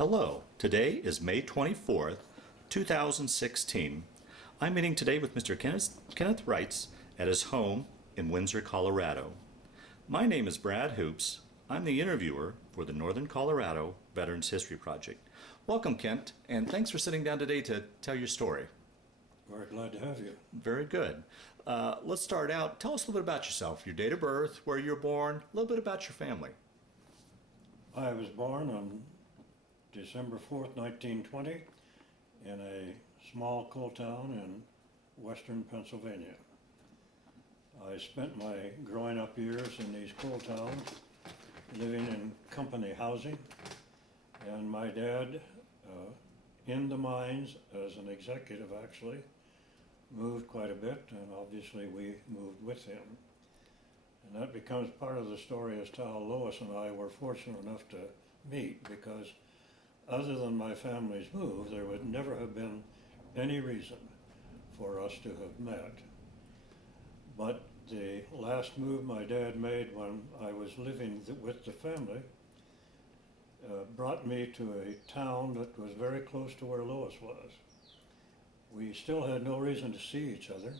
Hello, today is May 24th, 2016. I'm meeting today with Mr. Kenneth Reitz at his home in Windsor, Colorado. My name is Brad Hoops. I'm the interviewer for the Northern Colorado Veterans History Project. Welcome, Kent, and thanks for sitting down today to tell your story. We're glad to have you. Very good. Let's start out. Tell us a little bit about yourself, your date of birth, where you were born, a little bit about your family. I was born on December 4th, 1920, in a small coal town in western Pennsylvania. I spent my growing up years in these coal towns, living in company housing, and my dad, in the mines as an executive actually, moved quite a bit, and obviously we moved with him. And that becomes part of the story as to how Lois and I were fortunate enough to meet, because other than my family's move, there would never have been any reason for us to have met. But the last move my dad made when I was living with the family brought me to a town that was very close to where Lois was. We still had no reason to see each other.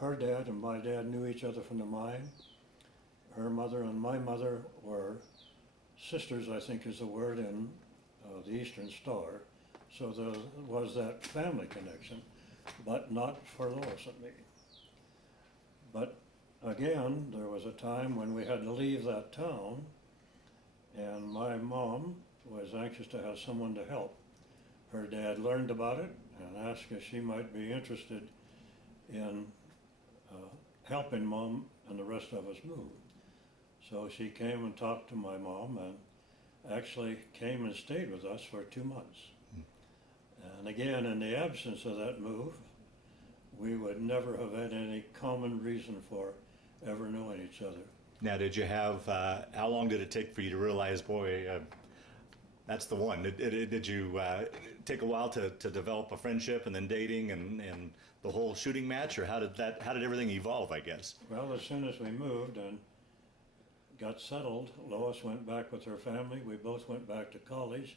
Her dad and my dad knew each other from the mine. Her mother and my mother were sisters, I think is the word, in the Eastern Star. So there was that family connection, but not for Lois and me. But again, there was a time when we had to leave that town, and my mom was anxious to have someone to help. Her dad learned about it and asked if she might be interested in helping Mom and the rest of us move. So she came and talked to my mom and actually came and stayed with us for 2 months. And again, in the absence of that move, we would never have had any common reason for ever knowing each other. Now, did you have, how long did it take for you to realize, boy, that's the one? Did you take a while to develop a friendship and then dating and the whole shooting match, or how did everything evolve, I guess? Well, as soon as we moved and got settled, Lois went back with her family. We both went back to college,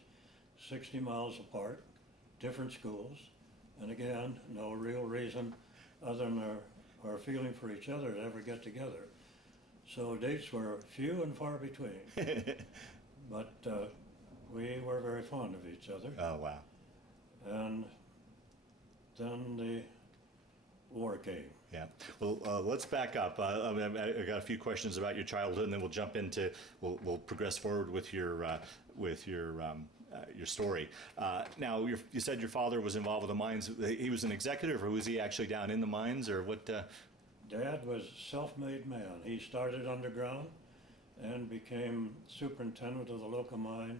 60 miles apart, different schools, and again, no real reason other than our feeling for each other to ever get together. So dates were few and far between, but we were very fond of each other. Oh, wow. And then the war came. Yeah. Well, let's back up. I got a few questions about your childhood, and then we'll jump into. We'll progress forward with your story. Now, you said your father was involved with the mines. He was an executive, or was he actually down in the mines, or what? Dad was a self-made man. He started underground and became superintendent of the local mine,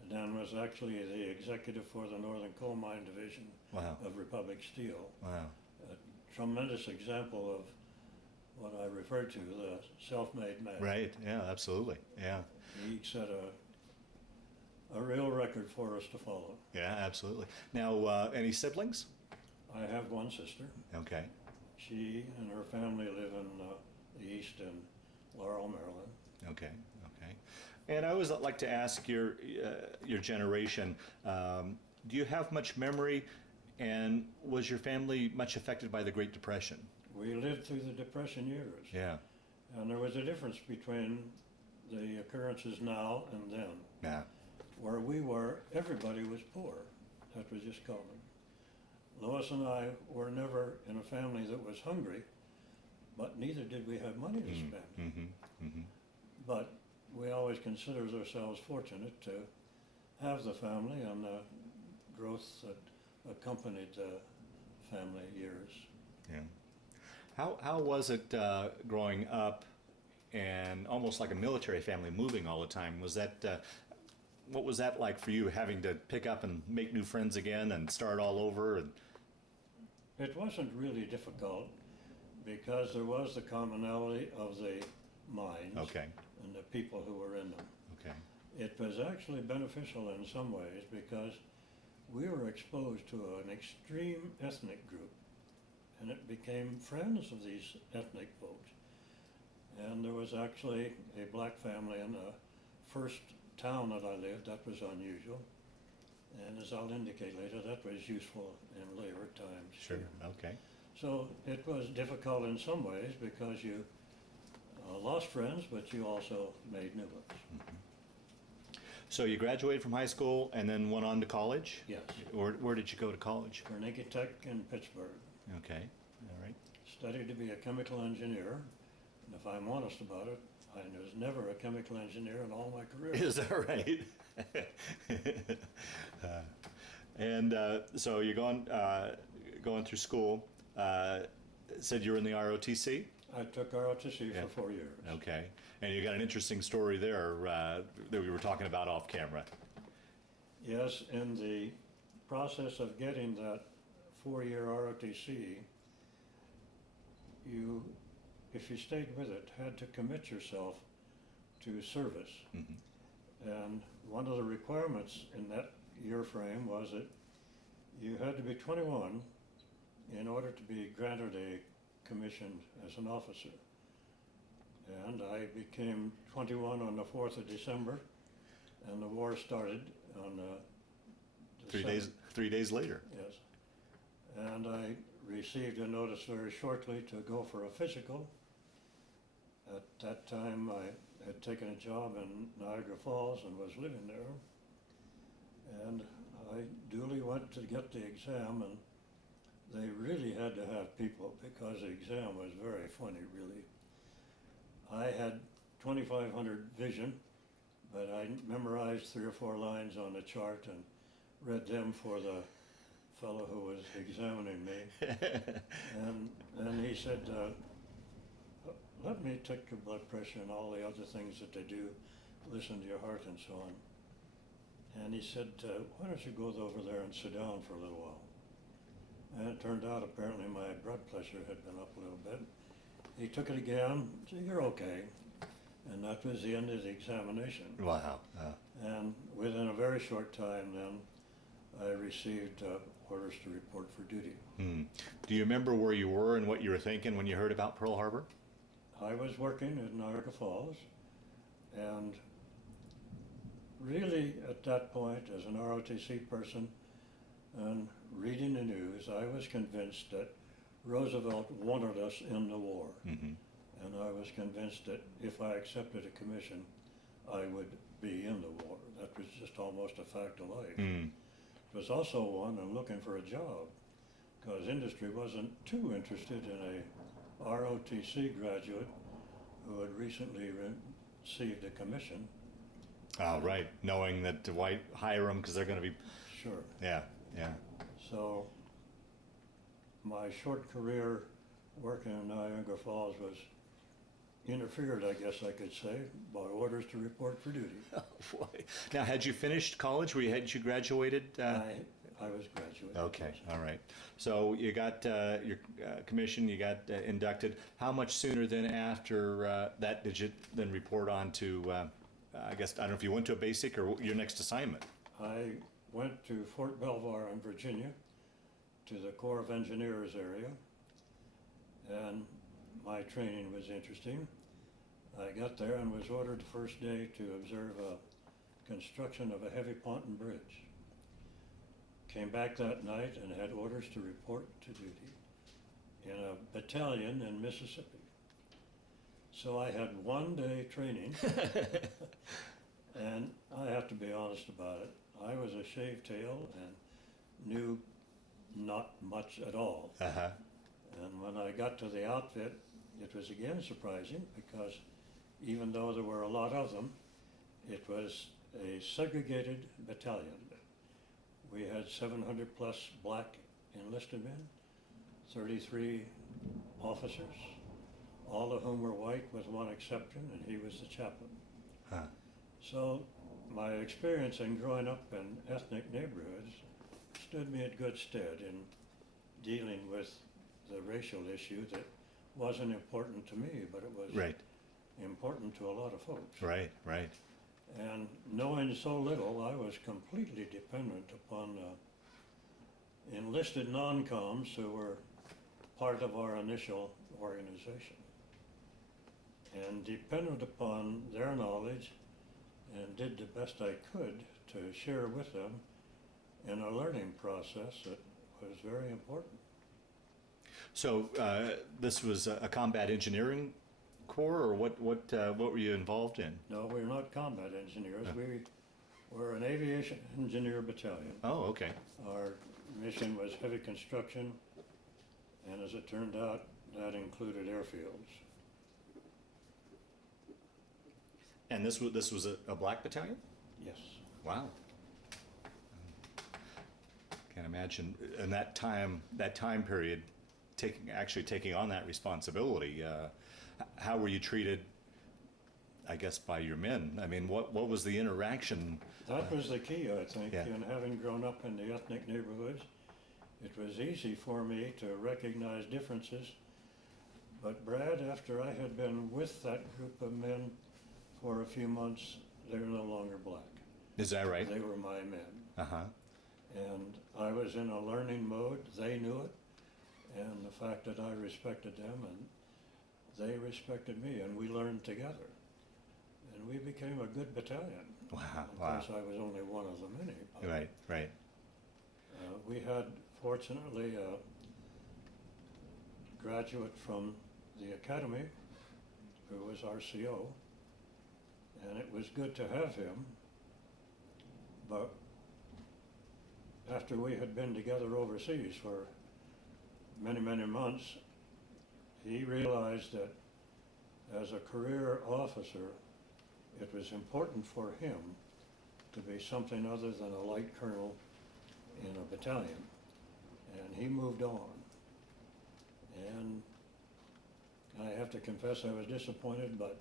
and then was actually the executive for the Northern Coal Mine Division. Wow. Of Republic Steel. Wow. A tremendous example of what I referred to, the self-made man. Right, yeah, absolutely, yeah. He set a real record for us to follow. Yeah, absolutely. Now, any siblings? I have one sister. Okay. She and her family live in the east in Laurel, Maryland. Okay, okay. And I always like to ask your generation, do you have much memory, and was your family much affected by the Great Depression? We lived through the Depression years. Yeah. And there was a difference between the occurrences now and then. Yeah. Where we were, everybody was poor. That was just common. Lois and I were never in a family that was hungry, but neither did we have money to spend. Mm-hmm, mm-hmm. But we always considered ourselves fortunate to have the family and the growth that accompanied the family years. Yeah. How was it growing up and almost like a military family, moving all the time? Was that what was that like for you, having to pick up and make new friends again and start all over? And it wasn't really difficult because there was the commonality of the mines. Okay. And the people who were in them. Okay. It was actually beneficial in some ways because we were exposed to an extreme ethnic group, and it became friends of these ethnic folks. And there was actually a black family in the first town that I lived, that was unusual. And as I'll indicate later, that was useful in later times. Sure, okay. So it was difficult in some ways because you lost friends, but you also made new ones. So you graduated from high school and then went on to college? Yes, Where did you go to college? Carnegie Tech in Pittsburgh. Okay, all right. Studied to be a chemical engineer, and if I'm honest about it, I was never a chemical engineer in all my career. Is that right? So you're going through school. Said you were in the ROTC? I took ROTC Yeah. for 4 years. Okay. And you got an interesting story there that we were talking about off camera. Yes, in the process of getting that 4-year ROTC, you, if you stayed with it, had to commit yourself to service. Mm-hmm. And one of the requirements in that year frame was that you had to be 21 in order to be granted a commission as an officer. And I became 21 on the 4th of December, and the war started on the 3 days later. Yes. And I received a notice very shortly to go for a physical. At that time, I had taken a job in Niagara Falls and was living there. And I duly went to get the exam, and they really had to have people because the exam was very funny, really. I had 2500 vision, but I memorized 3 or 4 lines on the chart and read them for the fellow who was examining me. And he said, let me check your blood pressure and all the other things that they do, listen to your heart and so on. And he said, why don't you go over there and sit down for a little while? And it turned out apparently my blood pressure had been up a little bit. He took it again, said, you're okay. And that was the end of the examination. Wow. And within a very short time then, I received orders to report for duty. Do you remember where you were and what you were thinking when you heard about Pearl Harbor? I was working in Niagara Falls, and really at that point, as an ROTC person and reading the news, I was convinced that Roosevelt wanted us in the war. Mm-hmm. And I was convinced that if I accepted a commission, I would be in the war. That was just almost a fact of life. It was also one, I'm looking for a job, because industry wasn't too interested in a ROTC graduate who had recently received a commission. Oh, right. Knowing that why hire them because they're going to be. Sure. Yeah. So my short career working in Niagara Falls was interfered, I guess I could say, by orders to report for duty. Oh, boy. Now, had you finished college? Had you graduated? I was graduated. Okay, all right. So you got your commission, you got inducted. How much sooner then after that did you then report on to, I guess, I don't know if you went to a basic or your next assignment? I went to Fort Belvoir in Virginia, to the Corps of Engineers area, and my training was interesting. I got there and was ordered the first day to observe a construction of a heavy ponton bridge. Came back that night and had orders to report to duty in a battalion in Mississippi. So I had 1 day training, and I have to be honest about it. I was a shaved tail and knew not much at all. Uh-huh. And when I got to the outfit, it was again surprising because even though there were a lot of them, it was a segregated battalion. We had 700 plus black enlisted men, 33 officers, all of whom were white with one exception, and he was the chaplain. Huh. So my experience in growing up in ethnic neighborhoods stood me in good stead in dealing with the racial issue that wasn't important to me, but it was Right. important to a lot of folks. Right. And knowing so little, I was completely dependent upon enlisted non-coms who were part of our initial organization. And dependent upon their knowledge and did the best I could to share with them in a learning process that was very important. So this was a combat engineering corps, or what were you involved in? No, we're not combat engineers. We were an aviation engineer battalion. Oh, okay. Our mission was heavy construction, and as it turned out, that included airfields. And this was a black battalion? Yes. Wow. Can't imagine in that time period taking on that responsibility. How were you treated, I guess, by your men? I mean, what was the interaction? That was the key, I think, Yeah. in having grown up in the ethnic neighborhoods. It was easy for me to recognize differences, but Brad, after I had been with that group of men for a few months, they were no longer black. Is that right? They were my men. Uh-huh. And I was in a learning mode. They knew it. And the fact that I respected them and they respected me, and we learned together. And we became a good battalion. Wow. Of Wow. course, I was only one of the many. But, Right, right. we had, fortunately, a graduate from the academy who was our CO, and it was good to have him. But after we had been together overseas for many, many months, he realized that as a career officer, it was important for him to be something other than a light colonel in a battalion. And he moved on. And I have to confess I was disappointed, but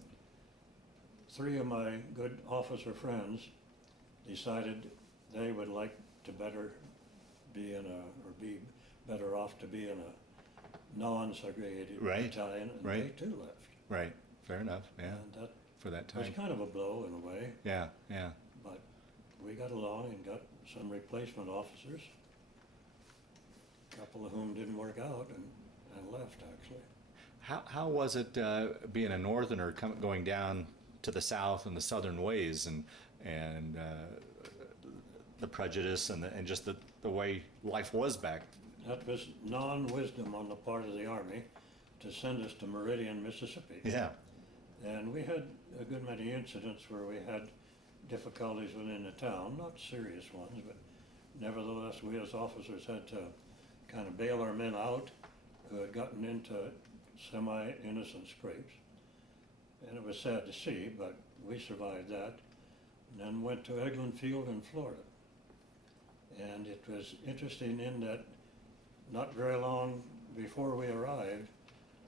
3 of my good officer friends decided they would like to be better off to be in a non-segregated Right, battalion, and right. they too left. Right. Fair enough. Yeah. And that For that was time. kind of a blow in a way, Yeah, yeah. but we got along and got some replacement officers, a couple of whom didn't work out and left, actually. How was it being a northerner going down to the south and the southern ways and the prejudice and just the way life was back? That was non-wisdom on the part of the Army to send us to Meridian, Mississippi. Yeah. And we had a good many incidents where we had difficulties within the town, not serious ones, but nevertheless, we as officers had to kind of bail our men out who had gotten into semi-innocent scrapes. And it was sad to see, but we survived that. And then went to Eglin Field in Florida. And it was interesting in that not very long before we arrived,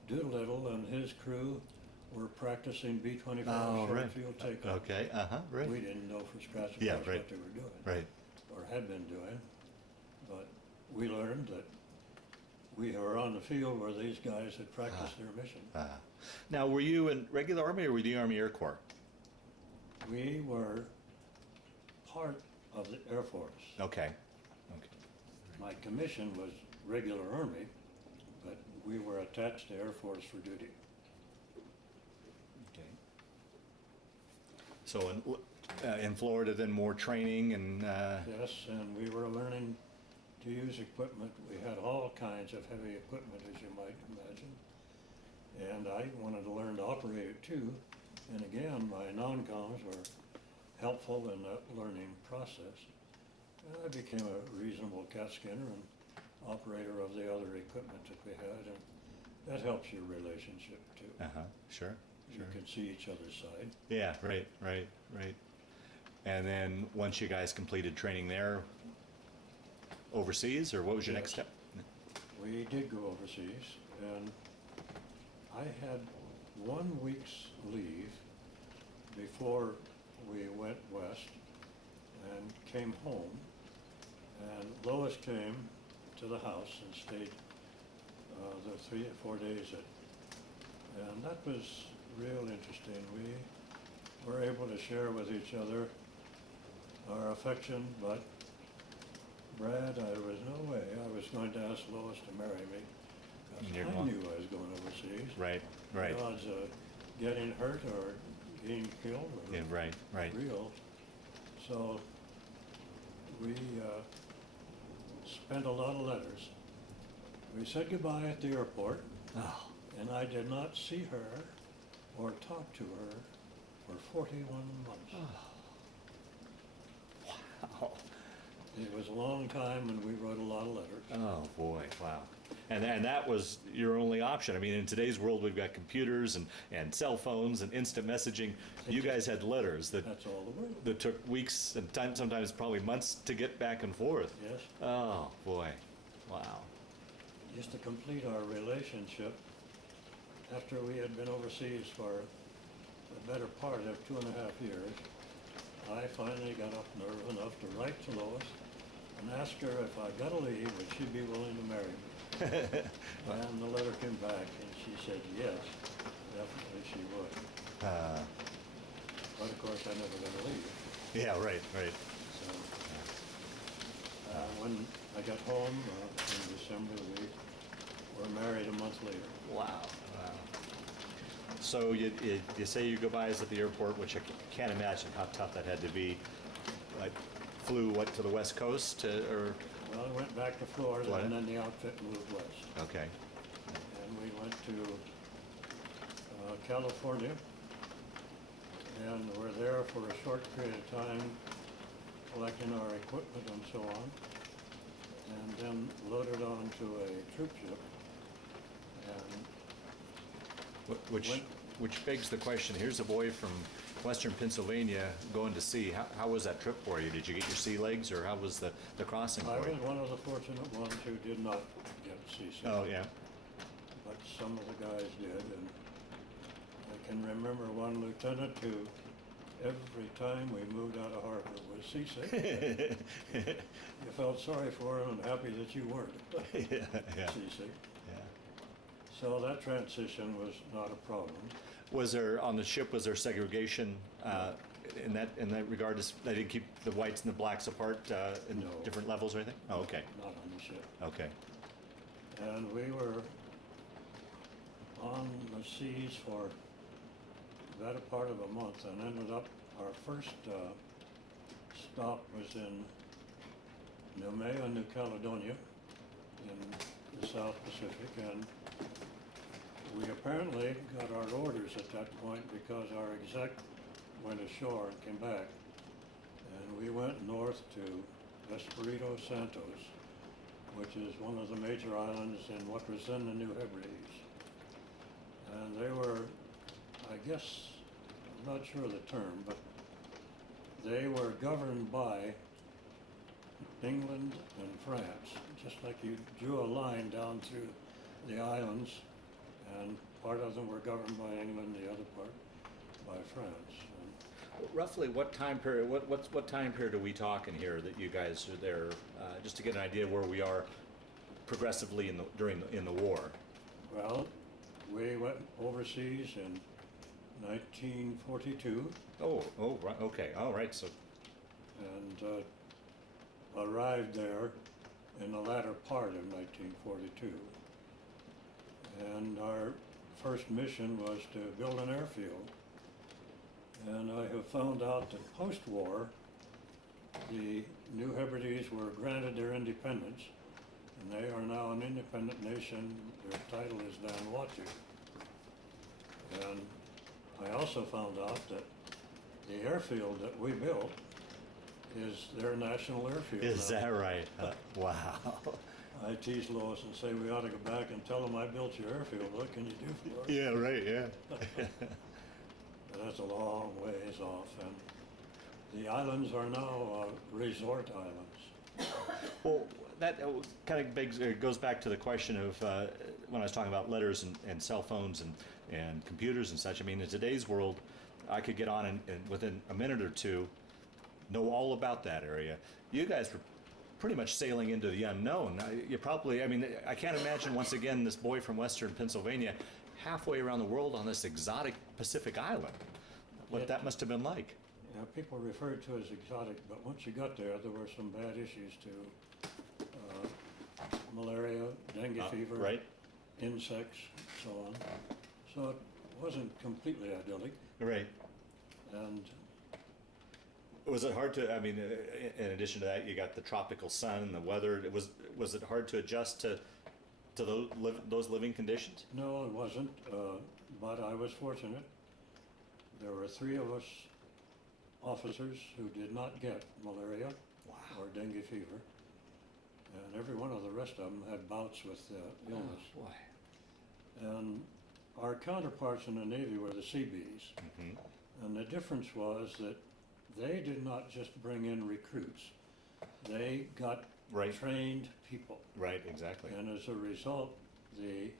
Doolittle and his crew were practicing B-25 short right. field takeoff. Okay. Right. We didn't know for scratch Yeah, what right. they were doing, Right. or had been doing. But we learned that we were on the field where these guys had practiced their mission. Now, were you in regular Army or were you the Army Air Corps? We were part of the Air Force. Okay. My commission was regular Army, but we were attached to Air Force for duty. Okay. So in Florida, then more training and. Yes, and we were learning to use equipment. We had all kinds of heavy equipment, as you might imagine. And I wanted to learn to operate it too. And again, my non-coms were helpful in that learning process. And I became a reasonable cat skinner and operator of the other equipment that we had. And that helps your relationship too. Sure. You can see each other's side. Yeah. Right. And then once you guys completed training there, overseas, or what was your next Yes. step? We did go overseas, and I had 1 week's leave before we went west and came home. And Lois came to the house and stayed the 3 or 4 days. And that was real interesting. We were able to share with each other our affection, but Brad, I was no way I was going to ask Lois to marry me. 'Cause You're I going- knew I was going overseas. Right. The odds of getting hurt or being killed or Yeah, right, right. real. So we spent a lot of letters. We said goodbye at the airport, Oh, and I did not see her or talk to her for 41 months. wow. It was a long time, and we wrote a lot of letters. Oh, boy, wow. And that was your only option. I mean, in today's world, we've got computers and cell phones and instant messaging. You guys had letters That's all the world. that took weeks and sometimes probably months to get back and forth. Yes. Oh, boy. Wow. Just to complete our relationship, after we had been overseas for the better part of 2.5 years, I finally got up nerve enough to write to Lois and ask her if I got to leave, would she be willing to marry me? And the letter came back, and she said yes, definitely she would. But of course, I never got to leave. Yeah, right, right. So when I got home in December, we were married a month later. Wow. Wow. So you say your goodbyes at the airport, which I can't imagine how tough that had to be. I flew, what, to the West Coast or? Well, I went back to Florida, Florida? and then the outfit moved west. Okay. And we went to California, and were there for a short period of time, collecting our equipment and so on, and then loaded onto a troop ship, and Which begs the question, here's a boy from Western Pennsylvania going to sea. How was that trip for you? Did you get your sea legs, or how was the crossing I for was you? one of the fortunate ones who did not get seasick. Oh, yeah. But some of the guys did, and I can remember one lieutenant who, every time we moved out of harbor, was seasick. You felt sorry for him and happy that you weren't Yeah. seasick. Yeah. So that transition was not a problem. Was there, on the ship, was there segregation in that regard? They didn't keep the whites and the blacks apart in No. different levels or anything? Oh, okay. Not on the ship. Okay. And we were on the seas for the better part of a month, and ended up, our first stop was in Noumea, New Caledonia, in the South Pacific, and we apparently got our orders at that point because our exec went ashore and came back, and we went north to Espiritu Santos, which is one of the major islands in what was then the New Hebrides. And they were, I guess, I'm not sure of the term, but they were governed by England and France, just like you drew a line down through the islands, and part of them were governed by England, the other part by France. Roughly what time period, what time period are we talking here that you guys are there, just to get an idea of where we are progressively in the war? Well, we went overseas in 1942 Oh, right, okay, all right, so, and arrived there in the latter part of 1942. And our first mission was to build an airfield. And I have found out that post-war, the New Hebrides were granted their independence, and they are now an independent nation. Their title is Vanuatu. And I also found out that the airfield that we built is their national airfield. is now. that right? Wow. I tease Lois and say we ought to go back and tell them I built your airfield. What can you do for us? Yeah, right, yeah. But that's a long ways off, and the islands are now resort islands. Well, that kind of begs, or goes back to the question of when I was talking about letters and cell phones and computers and such. I mean, in today's world, I could get on and within a minute or two know all about that area. You guys were pretty much sailing into the unknown. You probably, I mean, I can't imagine, once again, this boy from Western Pennsylvania halfway around the world on this exotic Pacific island. What Yeah. that must have been like. Yeah, people refer to it as exotic, but once you got there were some bad issues too. Malaria, dengue fever, Right? insects, so on. So it wasn't completely idyllic. Right. And Was it hard to, I mean, in addition to that, you got the tropical sun and the weather. Was it hard to adjust to those living conditions? no, it wasn't, but I was fortunate. There were 3 of us officers who did not get malaria or dengue fever, and every one of the rest of them had bouts with illness. Oh, boy. And our counterparts in the Navy were the Seabees, and the difference was that they did not just bring in recruits. They got Right. trained people. Right, exactly. And as a result, the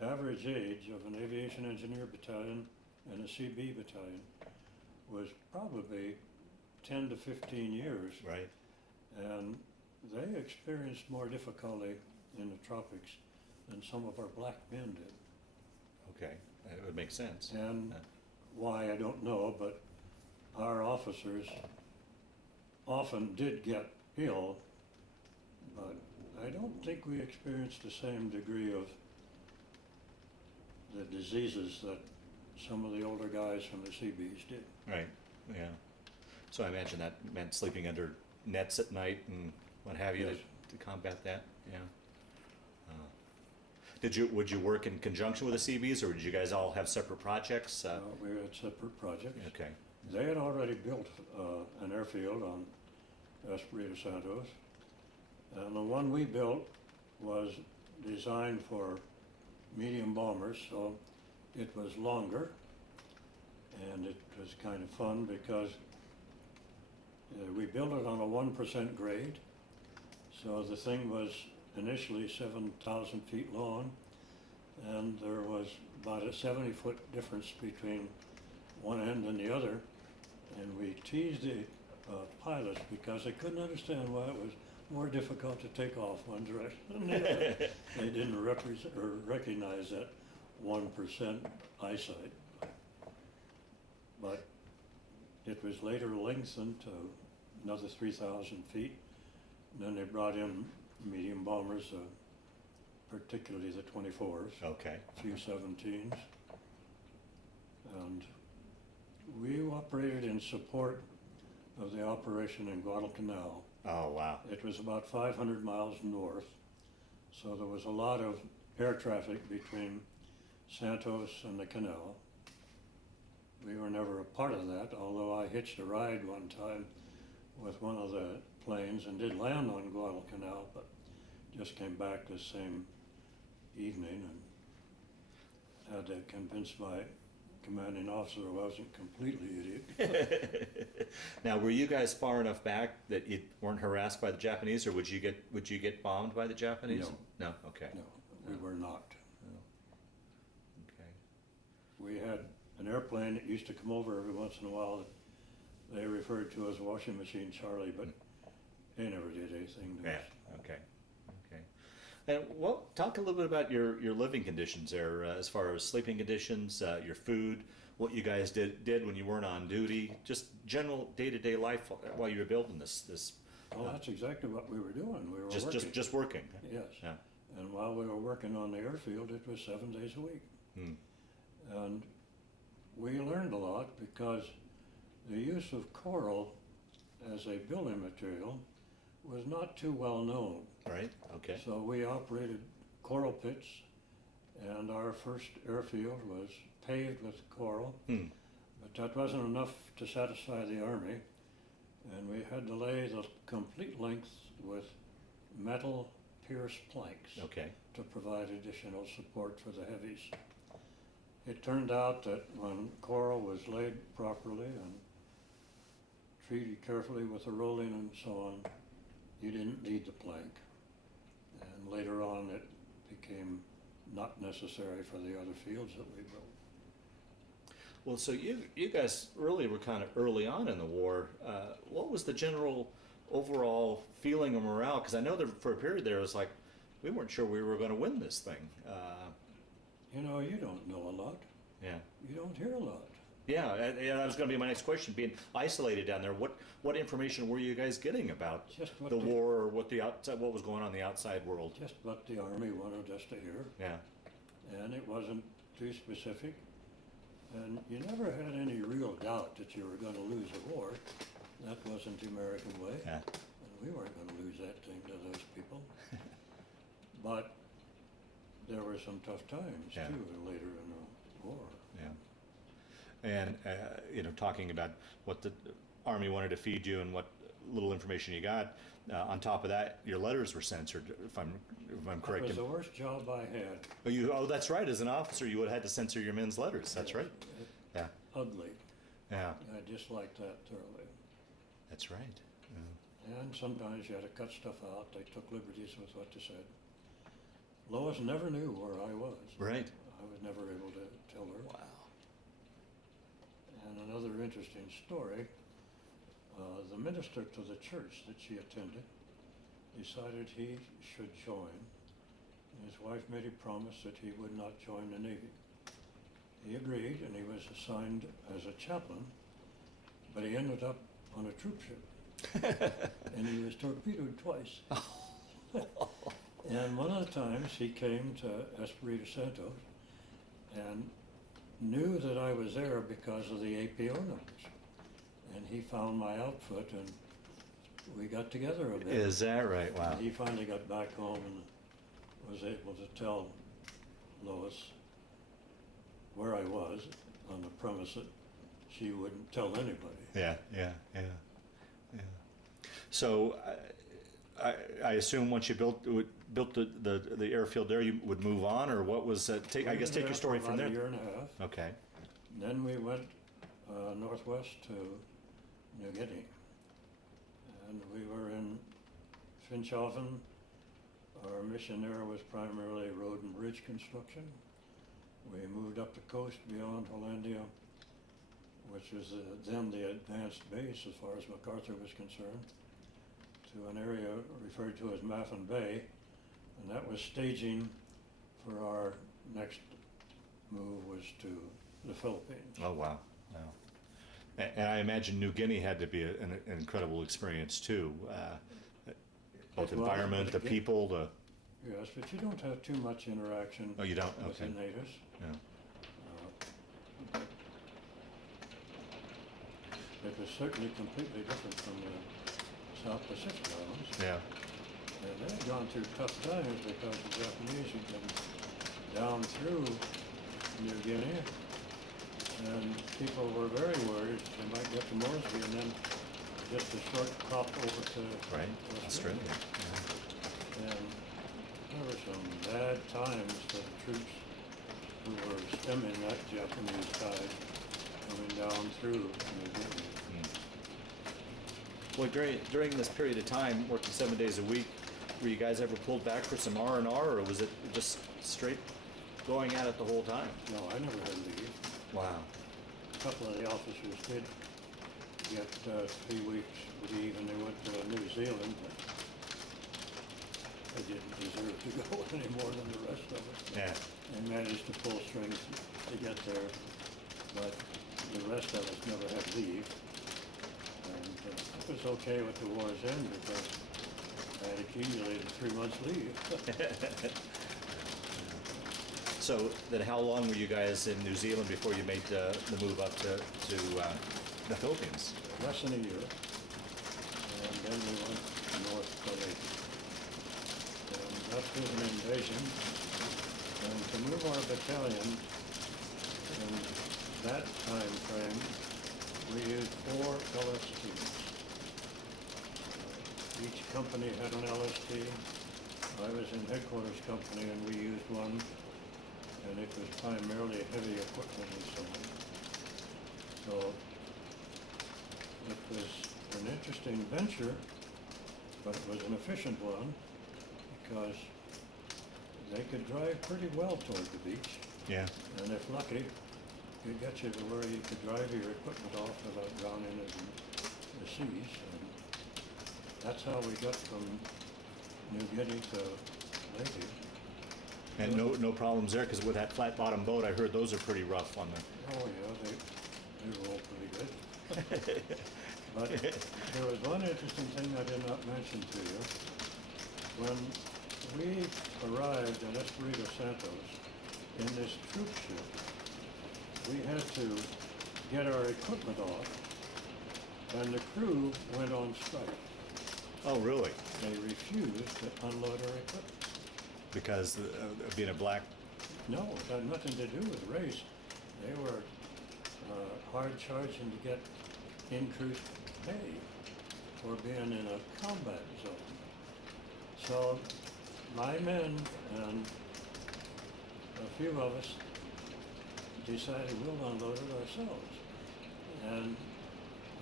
average age of an Aviation Engineer Battalion and a CB battalion was probably 10 to 15 years. Right. And they experienced more difficulty in the tropics than some of our black men did. Okay, it would make sense. And why, I don't know, but our officers often did get ill, but I don't think we experienced the same degree of the diseases that some of the older guys from the Seabees did. Right. Yeah. So I imagine that meant sleeping under nets at night and what have you Yes. to combat that. Yeah. Would you work in conjunction with the CBs, or did you guys all have separate projects? We had separate projects. Okay. They had already built an airfield on Espiritu Santos, and the one we built was designed for medium bombers, so it was longer, and it was kind of fun because we built it on a 1% grade, so the thing was initially 7,000 feet long, and there was about a 70-foot difference between one end and the other, and we teased the pilots because they couldn't understand why it was more difficult to take off one direction than the other. They didn't recognize that 1% eyesight. But it was later lengthened to another 3,000 feet. And then they brought in medium bombers, particularly the 24s, Okay. a few 17s. And we operated in support of the operation in Guadalcanal. Oh, wow. It was about 500 miles north, so there was a lot of air traffic between Santos and the canal. We were never a part of that, although I hitched a ride one time with one of the planes and did land on Guadalcanal, but just came back the same evening and had to convince my commanding officer I wasn't completely idiot. Now, were you guys far enough back that you weren't harassed by the Japanese, or would you get bombed by the Japanese? No. No. Okay. No, we were not. Okay. We had an airplane that used to come over every once in a while that they referred to as Washing Machine Charlie, but they never did anything to Yeah. us. Okay. Okay. And well, talk a little bit about your living conditions there, as far as sleeping conditions, your food, what you guys did when you weren't on duty, just general day-to-day life while you were building this. Well, that's exactly what we were doing. We were working. Just working. Yes. Yeah. And while we were working on the airfield, it was 7 days a week. And we learned a lot because the use of coral as a building material was not too well known. Right. Okay. So we operated coral pits, and our first airfield was paved with coral, but that wasn't enough to satisfy the Army, and we had to lay the complete length with metal pierced planks Okay. to provide additional support for the heavies. It turned out that when coral was laid properly and treated carefully with the rolling and so on, you didn't need the plank. And later on it became not necessary for the other fields that we built. Well, so you guys really were kind of early on in the war. What was the general overall feeling of morale? Because I know that for a period there it was like we weren't sure we were going to win this thing. You know, you don't know a lot. Yeah. You don't hear a lot. Yeah, and that was going to be my next question. Being isolated down there, what information were you guys getting about Just what the the- war, or what was going on in the outside world? Just what the Army wanted us to hear, Yeah. and it wasn't too specific. And you never had any real doubt that you were going to lose a war. That wasn't the American way. Yeah. And we weren't going to lose that thing to those people. But there were some tough times, Yeah. too, later in the war. Yeah. And, talking about what the Army wanted to feed you and what little information you got, on top of that, your letters were censored, if I'm correct. It was the worst job I had. Oh, that's right. As an officer, you would have had to censor your men's letters. That's right. Yeah. Ugly. Yeah. I disliked that thoroughly. That's right. Yeah. And sometimes you had to cut stuff out. They took liberties with what they said. Lois never knew where I was. Right. I was never able to tell her. Wow. And another interesting story, the minister to the church that she attended decided he should join. His wife made a promise that he would not join the Navy. He agreed, and he was assigned as a chaplain, but he ended up on a troop ship. And he was torpedoed twice. And one of the times he came to Espiritu Santo and knew that I was there because of the APO numbers. And he found my outfit and we got together a bit. Is that right? Wow. And he finally got back home and was able to tell Lois where I was on the premise that she wouldn't tell anybody. Yeah. So, I assume once you built the airfield there, you would move on, or what was take your story from there. A year and a half. Okay. Then we went northwest to New Guinea, and we were in Finschhafen. Our mission there was primarily road and bridge construction. We moved up the coast beyond Hollandia, which was then the advanced base as far as MacArthur was concerned, to an area referred to as Maffin Bay, and that was staging for our next move was to the Philippines. Oh wow. And I imagine New Guinea had to be an incredible experience too. Both environment, the people, the. Yes, but you don't have too much interaction. Oh, you don't? With Okay. the natives. Yeah. It was certainly completely different from the South Pacific Islands. Yeah. And they had gone through tough times because the Japanese had been down through New Guinea, and people were very worried they might get to Moresby and then just a short crop over to Right. Australia. And there were some bad times for the troops who were stemming that Japanese tide coming down through New Guinea. Well, during this period of time, working 7 days a week, were you guys ever pulled back for some R&R, or was it just straight going at it the whole time? No, I never had leave. Wow. A couple of the officers did get 3 weeks leave, and they went to New Zealand, but they didn't deserve to go any more than the rest of us. Yeah. They managed to pull strings to get there, but the rest of us never had leave. And it was okay with the war's end because I had accumulated 3 months leave. So then how long were you guys in New Zealand before you made the move up to the Philippines? Less than a year. And then we went north to Lake. And that was an invasion. And to move our battalion in that time frame, we used 4 LSTs. Each company had an LST. I was in headquarters company and we used one, and it was primarily heavy equipment and so on. So it was an interesting venture, but it was an efficient one because they could drive pretty well toward the beach. Yeah. And if lucky, could get you to where you could drive your equipment off without drowning it in the seas. And that's how we got from New Guinea to Leyte. And no problems there, because with that flat bottom boat, I heard those are pretty rough on the. Oh yeah, they roll pretty good. But there was one interesting thing I did not mention to you. When we arrived in Espiritu Santos in this troop ship, we had to get our equipment off, and the crew went on strike. Oh, really? They refused to unload our equipment. Because of being a black. No, it had nothing to do with race. They were hard charging to get increased pay for being in a combat zone. So my men and a few of us decided we'll unload it ourselves. And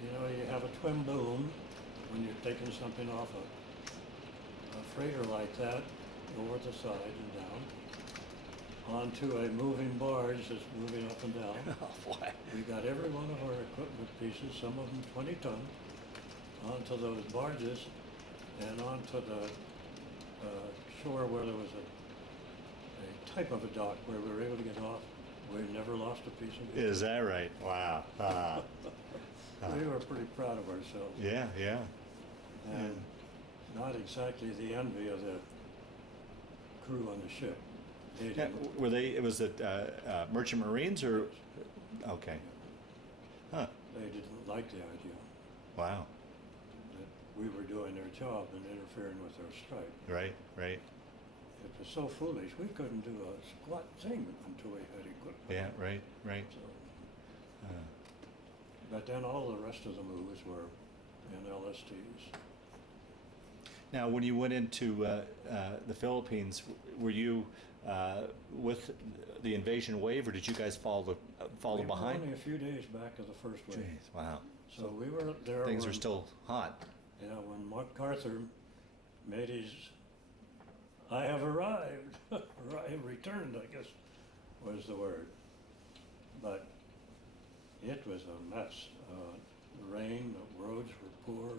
you know, you have a twin boom when you're taking something off a freighter like that over the side and down onto a moving barge that's moving up and down. Oh, boy. We got every one of our equipment pieces, some of them 20 ton, onto those barges and onto the shore where there was a type of a dock where we were able to get off. We never lost a piece of it. Is that right? Wow. We were pretty proud of ourselves. Yeah, yeah. And not exactly the envy of the crew on the ship. They Yeah, didn't- were they, was it Merchant Marines or? Okay. Huh. they didn't like the idea Wow. that we were doing their job and interfering with their strike. Right, right. It was so foolish. We couldn't do a squat thing until we had equipment. Yeah, right, right. So, Uh, but then all the rest of the moves were in LSTs. Now, when you went into the Philippines, were you with the invasion wave, or did you guys follow We behind? were only a few days back of the first wave. Jeez, wow. So we were there Things are when, still hot. yeah, when MacArthur made his "I have arrived," returned, I guess was the word. But it was a mess. The rain, the roads were poor.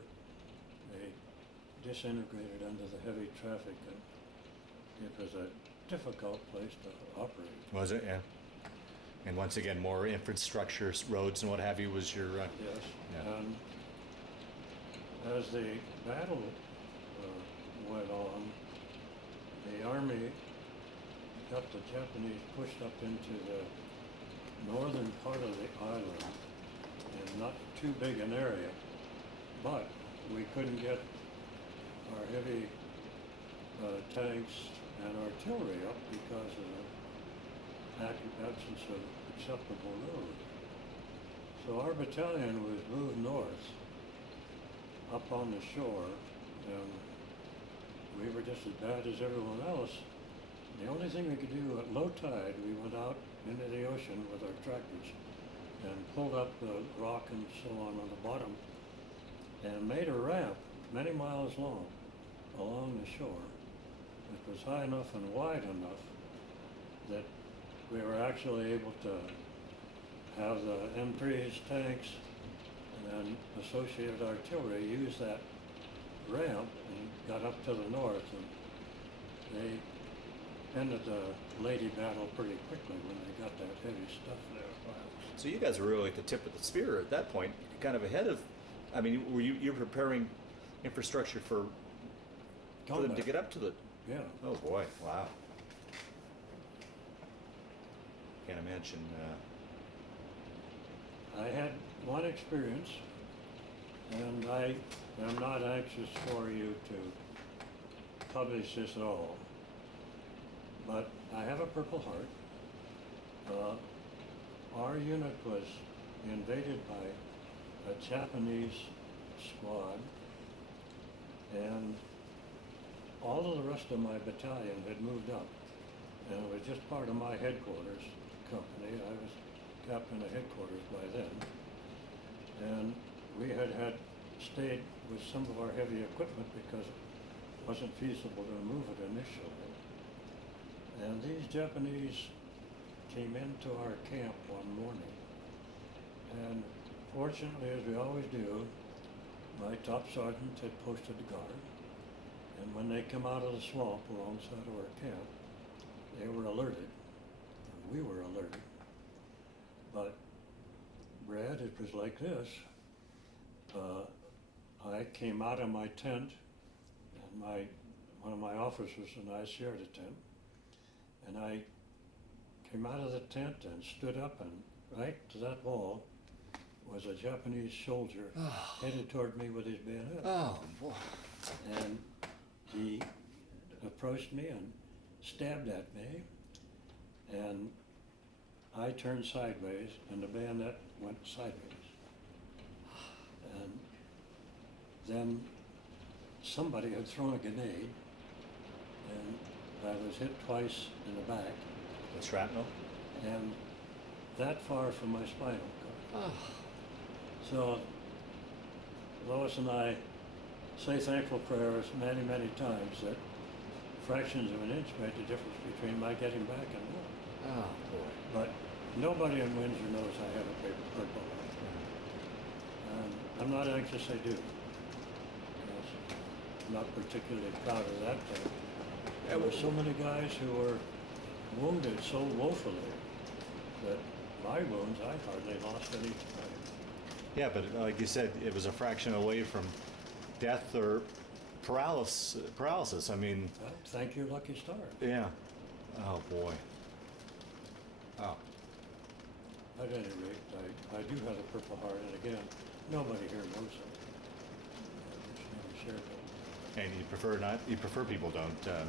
They disintegrated under the heavy traffic, and it was a difficult place to operate. Was it? Yeah. And once again, more infrastructure, roads and what have you was your. Yes. Yeah. And as the battle went on, the Army got the Japanese pushed up into the northern part of the island, and not too big an area, but we couldn't get our heavy tanks and artillery up because of the absence of acceptable roads. So our battalion was moved north up on the shore, and we were just as bad as everyone else. The only thing we could do at low tide, we went out into the ocean with our tractors and pulled up the rock and so on the bottom and made a ramp many miles long along the shore. It was high enough and wide enough that we were actually able to have the M3's tanks and associated artillery use that ramp and got up to the north, and they ended the Lady battle pretty quickly when they got that heavy stuff there. So you guys were really at the tip of the spear at that point, kind of ahead of. I mean, were you preparing infrastructure for them to Combat. get up to the? Yeah. Oh boy! Wow. Can't imagine. I had one experience, and I am not anxious for you to publish this at all, but I have a Purple Heart. Our unit was invaded by a Japanese squad, and all of the rest of my battalion had moved up, and it was just part of my headquarters company. I was captain of headquarters by then, and we had stayed with some of our heavy equipment because it wasn't feasible to move it initially. And these Japanese came into our camp one morning, and fortunately, as we always do, my top sergeant had posted a guard, and when they come out of the swamp alongside of our camp, they were alerted, and we were alerted. But Brad, it was like this. I came out of my tent, and one of my officers and I shared a tent, and I came out of the tent and stood up and right to that wall was a Japanese soldier headed toward me with his bayonet. Oh, boy. And he approached me and stabbed at me, and I turned sideways, and the bayonet went sideways. And then somebody had thrown a grenade, and I was hit twice in the back, The shrapnel? and that far from my spinal cord. Oh. So Lois and I say thankful prayers many, many times that fractions of an inch made the difference between my getting back and not. Oh, boy. But nobody in Windsor knows I have a paper purple heart. And I'm not anxious I do. Because I'm not particularly proud of that, but there were so many guys who were wounded so woefully that my wounds, I hardly lost any time. Yeah, but like you said, it was a fraction away from death or paralysis. I mean, Well, thank your lucky star. yeah. Oh, boy. Oh. At any rate, I do have a purple heart, and again, nobody here knows it. I just never shared it. And you prefer not? You prefer people don't, then?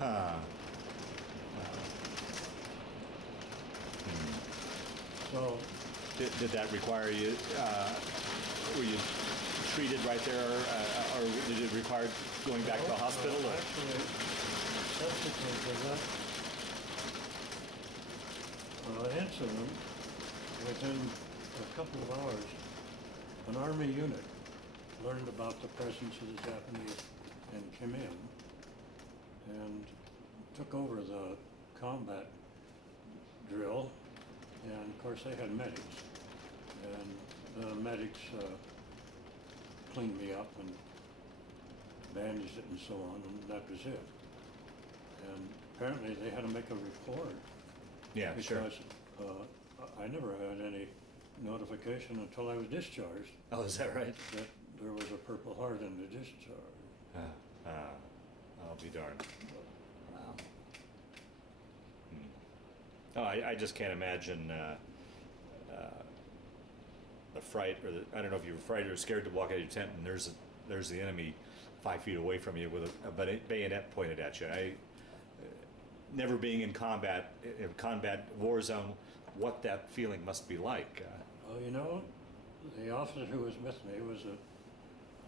No, Huh. So, Did that require you, were you treated right there, or did it require going back to the hospital? Or? Actually, subsequent to that incident, within a couple of hours, an Army unit learned about the presence of the Japanese and came in and took over the combat drill. And of course, they had medics, and the medics cleaned me up and bandaged it and so on, and that was it. And apparently, they had to make a report. Yeah, sure. Because I never had any notification until I was discharged Oh, is that right? that there was a purple heart in the discharge. I'll be darned. Wow. Oh, I just can't imagine the fright, or I don't know if you were frightened or scared to walk out of your tent and there's the enemy 5 feet away from you with a bayonet pointed at you. Never being in combat war zone, what that feeling must be like. Well, you know, the officer who was with me was a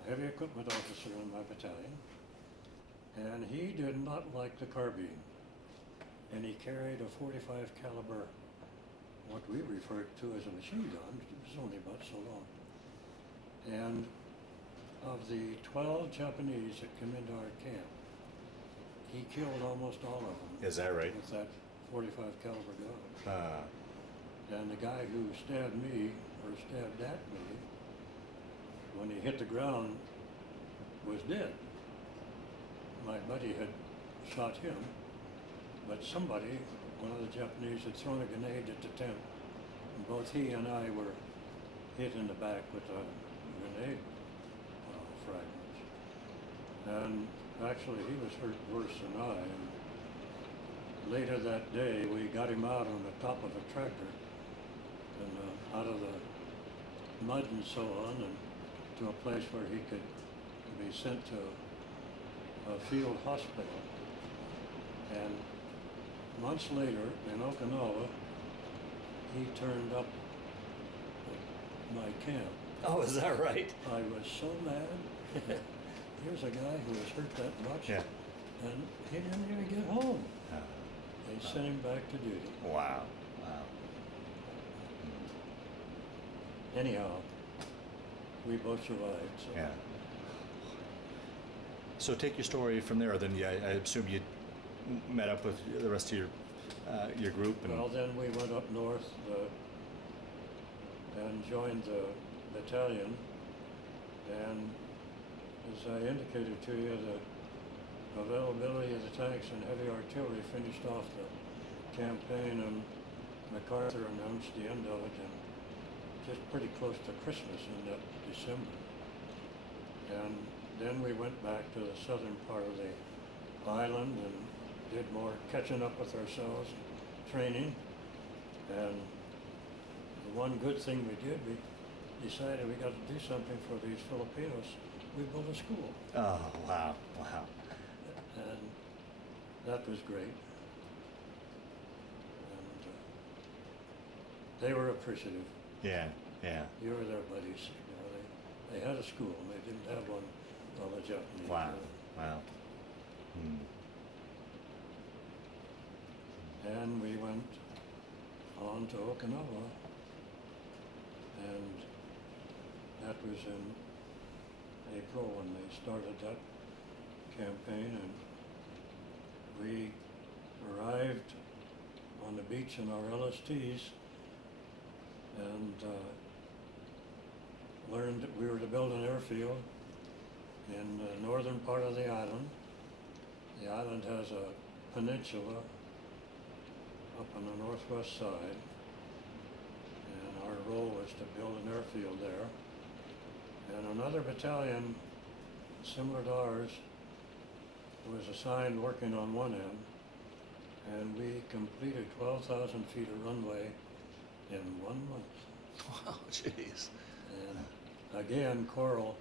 heavy equipment officer in my battalion, and he did not like the carbine. And he carried a 45 caliber, what we referred to as a machine gun. It was only about so long. And of the 12 Japanese that come into our camp, he killed almost all of them. Is that right? With that 45 caliber gun. And the guy who stabbed me, or stabbed at me, when he hit the ground, was dead. My buddy had shot him, but somebody, one of the Japanese, had thrown a grenade at the tent, and both he and I were hit in the back with a grenade fragments. And actually, he was hurt worse than I. And later that day, we got him out on the top of a tractor and out of the mud and so on, and to a place where he could be sent to a field hospital. And months later, in Okinawa, he turned up at my camp. Oh, is that right? I was so mad. Here's a guy who was hurt that much, Yeah. and he didn't even get home. They sent him back to duty. Wow. Anyhow, we both survived. So. Yeah. So take your story from there. Then I assume you met up with the rest of your group. And Well, then we went up north and joined the battalion. And as I indicated to you, the availability of the tanks and heavy artillery finished off the campaign, and MacArthur announced the end of it in just pretty close to Christmas in that December. And then we went back to the southern part of the island and did more catching up with ourselves, training, and one good thing we did, we decided we got to do something for these Filipinos. We built a school, Oh, wow, wow. and that was great. And they were appreciative. Yeah, yeah. You were their buddies. You know, they had a school, and they didn't have one on the Japanese. Wow, wow. And we went on to Okinawa, and that was in April when they started that campaign, and we arrived on the beach in our LSTs and learned that we were to build an airfield in the northern part of the island. The island has a peninsula up on the northwest side, and our role was to build an airfield there. And another battalion similar to ours was assigned working on one end, and we completed 12,000 feet of runway in 1 month. Wow, jeez. And again, coral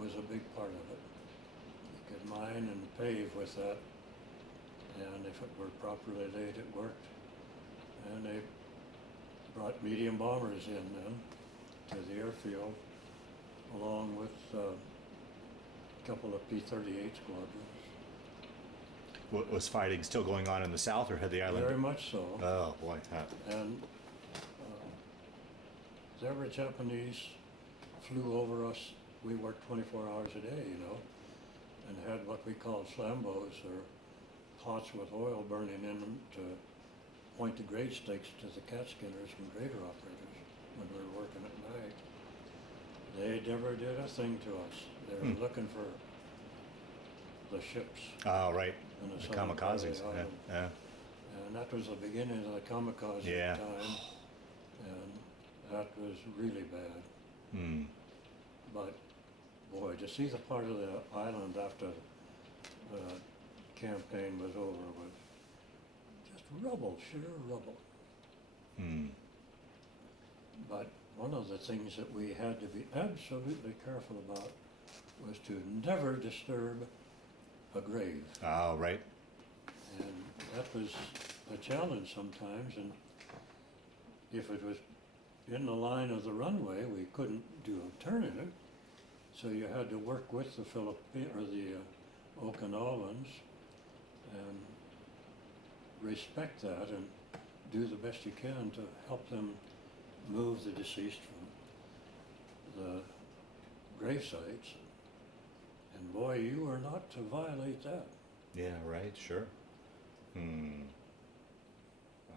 was a big part of it. You could mine and pave with that, and if it were properly laid, it worked. And they brought medium bombers in then to the airfield, along with a couple of P-38 squadrons. Was fighting still going on in the south, or had the island? Very much so. Oh, boy. And there were Japanese flew over us. We worked 24 hours a day, you know, and had what we called flambos, or pots with oil burning in them to point the grade stakes to the cat skinners and grader operators when we were working at night. They never did a thing to us. They were looking for the ships. Oh, right. in The southern part of the kamikazes. island. Yeah. And that was the beginning of the kamikaze Yeah. time, and that was really bad. Hmm. But boy, to see the part of the island after the campaign was over was just rubble, sheer rubble. Hmm. But one of the things that we had to be absolutely careful about was to never disturb a grave. Oh, right. And that was a challenge sometimes, and if it was in the line of the runway, we couldn't do a turn in it. So you had to work with the Okinawans and respect that and do the best you can to help them move the deceased from the grave sites. And boy, you were not to violate that. Yeah, right, sure. Hmm. Wow.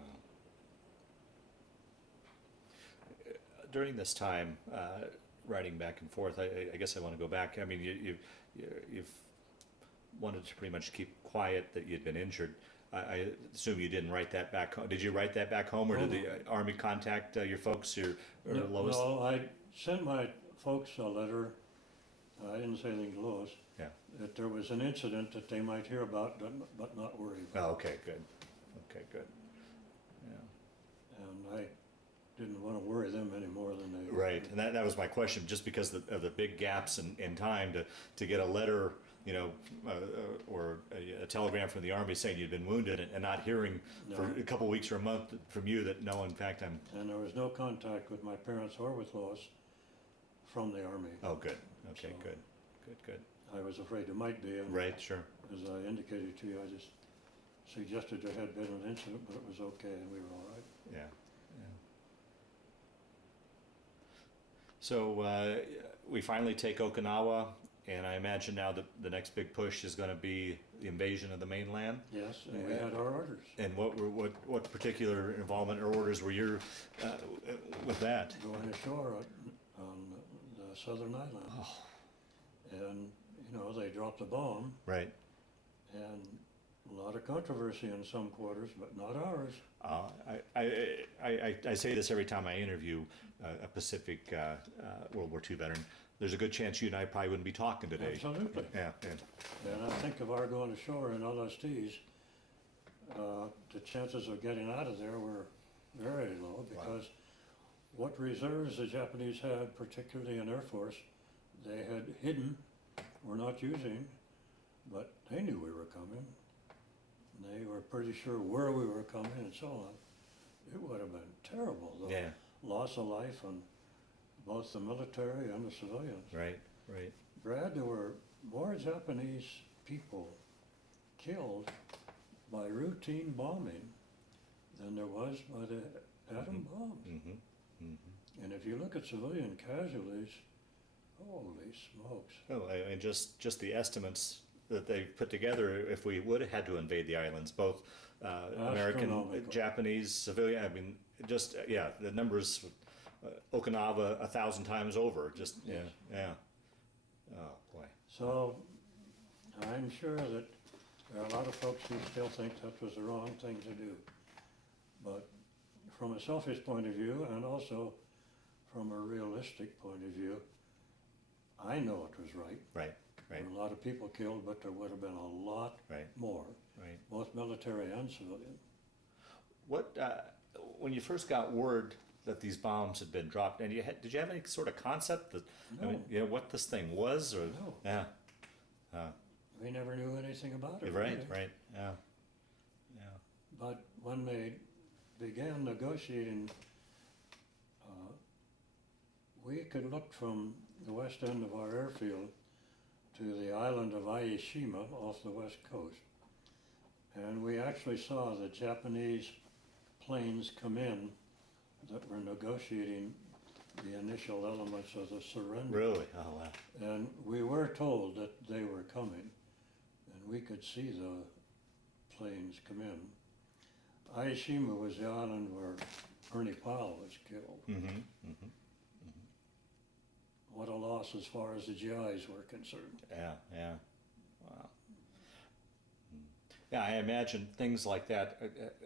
During this time, riding back and forth, I guess I want to go back. I mean, you've wanted to pretty much keep quiet that you'd been injured. I assume you didn't write that back home. Did you write that back home, or did the Army contact your folks, or No, Lois? no, I sent my folks a letter. I didn't say anything to Lois. Yeah. That there was an incident that they might hear about, but not worry about. Oh, okay, good. Okay, good. Yeah. And I didn't want to worry them any more than they. Right, and that was my question, just because of the big gaps in time to get a letter, you know, or a telegram from the Army saying you'd been wounded, and not hearing for No. a couple weeks or a month from you that no, in fact, I'm. And there was no contact with my parents or with Lois from the Army. Oh, good. Okay, So- good. I was afraid there might be. And Right, sure. as I indicated to you, I just suggested there had been an incident, but it was okay and we were all right. Yeah. So we finally take Okinawa, and I imagine now that the next big push is going to be the invasion of the mainland. Yes, and we had our orders. And what particular involvement or orders were your with that? Going ashore on the southern island. Oh. And, you know, they dropped a bomb, Right. and a lot of controversy in some quarters, but not ours. I say this every time I interview a Pacific World War II veteran. There's a good chance you and I probably wouldn't be talking today. Absolutely. Yeah. And I think of our going ashore in LSTs, the chances of getting out of there were very low because what reserves the Japanese had, particularly in Air Force, they had hidden, were not using, but they knew we were coming. They were pretty sure where we were coming and so on. It would have been terrible, the Yeah, loss of life on both the military and the civilians. right, right. Brad, there were more Japanese people killed by routine bombing than there was by the atom bombs. Mm-hmm, mm-hmm. And if you look at civilian casualties, holy smokes. Oh, I mean, just the estimates that they put together, if we would have had to invade the islands, both American, Astronomical. Japanese, civilian, I mean, just, yeah, the numbers, Okinawa 1,000 times over, just, yeah, Yes. yeah. Oh, boy. So I'm sure that there are a lot of folks who still think that was the wrong thing to do. But from a selfish point of view and also from a realistic point of view, I know it was right. Right, There right, were a lot of people killed, but there would have been a lot right, more, right. both military and civilian. What, when you first got word that these bombs had been dropped, and did you have any sort of concept that, I mean, No. you know, what this thing was, or? No. Yeah, We never knew anything about it. right, really. right, yeah, yeah. But when they began negotiating, we could look from the west end of our airfield to the island of Aishima off the west coast. And we actually saw the Japanese planes come in that were negotiating the initial elements of the surrender. Really? Oh, wow. And we were told that they were coming, and we could see the planes come in. Aishima was the island where Ernie Powell was killed. Mm-hmm, mm-hmm. What a loss as far as the GIs were concerned. Yeah, yeah. Wow. Yeah, I imagine things like that,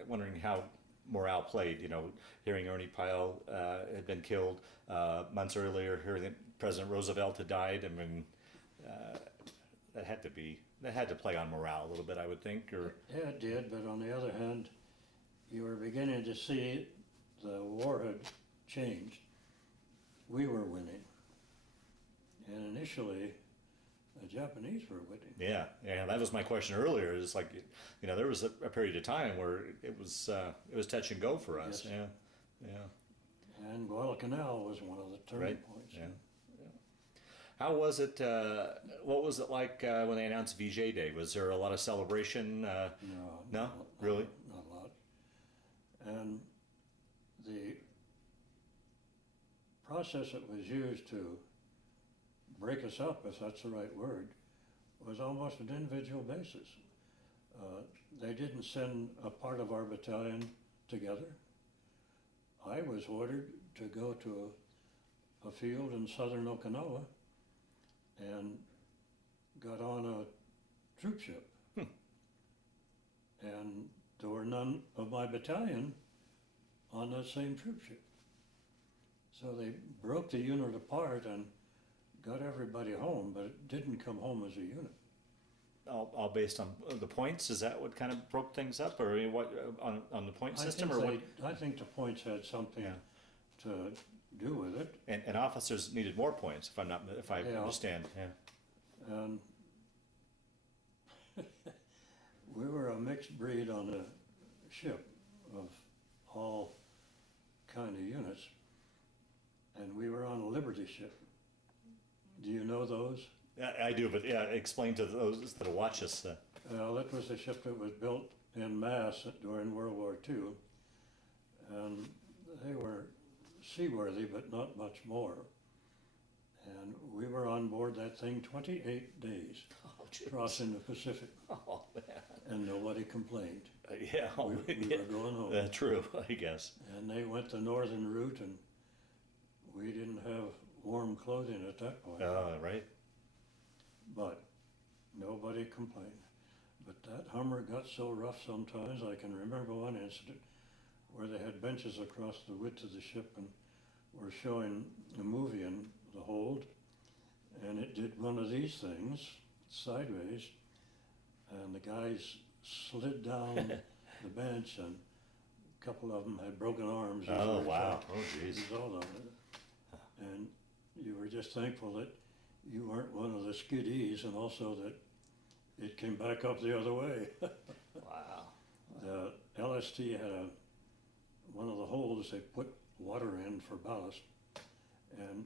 wondering how morale played, you know, hearing Ernie Pyle had been killed months earlier, hearing that President Roosevelt had died. I mean, that had to play on morale a little bit, I would think, or... Yeah, it did, but on the other hand, you were beginning to see the war had changed. We were winning. And initially, the Japanese were winning. Yeah, yeah, that was my question earlier, is like, you know, there was a period of time where it was touch and go for us. Yes. Yeah, yeah. And Guadalcanal was one of the turning Right. points. Yeah. Yeah. How was it? What was it like when they announced VJ Day? Was there a lot of celebration? No, No? Really? Not a lot. And the process that was used to break us up, if that's the right word, was almost an individual basis. They didn't send a part of our battalion together. I was ordered to go to a field in southern Okinawa and got on a troop ship. And there were none of my battalion on that same troop ship. So they broke the unit apart and got everybody home, but it didn't come home as a unit. All based on the points? Is that what kind of broke things up, or what on the point system, or what? I think the points had something Yeah. to do with it. And officers needed more points, if I Yeah. understand. Yeah. And we were a mixed breed on the ship of all kind of units, and we were on a Liberty ship. Do you know those? I do, but yeah, explain to those that watch us. That was a ship that was built en masse during World War II, and they were seaworthy, but not much more. And we were on board that thing 28 days, Oh, geez. crossing the Pacific, Oh, man. and nobody complained. Yeah, We yeah. were going home. True, I guess. And they went the northern route, and we didn't have warm clothing at that point. Right. But nobody complained. But that Hummer got so rough sometimes. I can remember one incident where they had benches across the width of the ship and were showing a movie in the hold, and it did one of these things sideways, and the guys slid down the bench and a couple of them had broken arms. Oh, wow. Oh, geez. Result of it. And you were just thankful that you weren't one of the skiddies, and also that it came back up the other way. Wow. The LST had one of the holes they put water in for ballast, and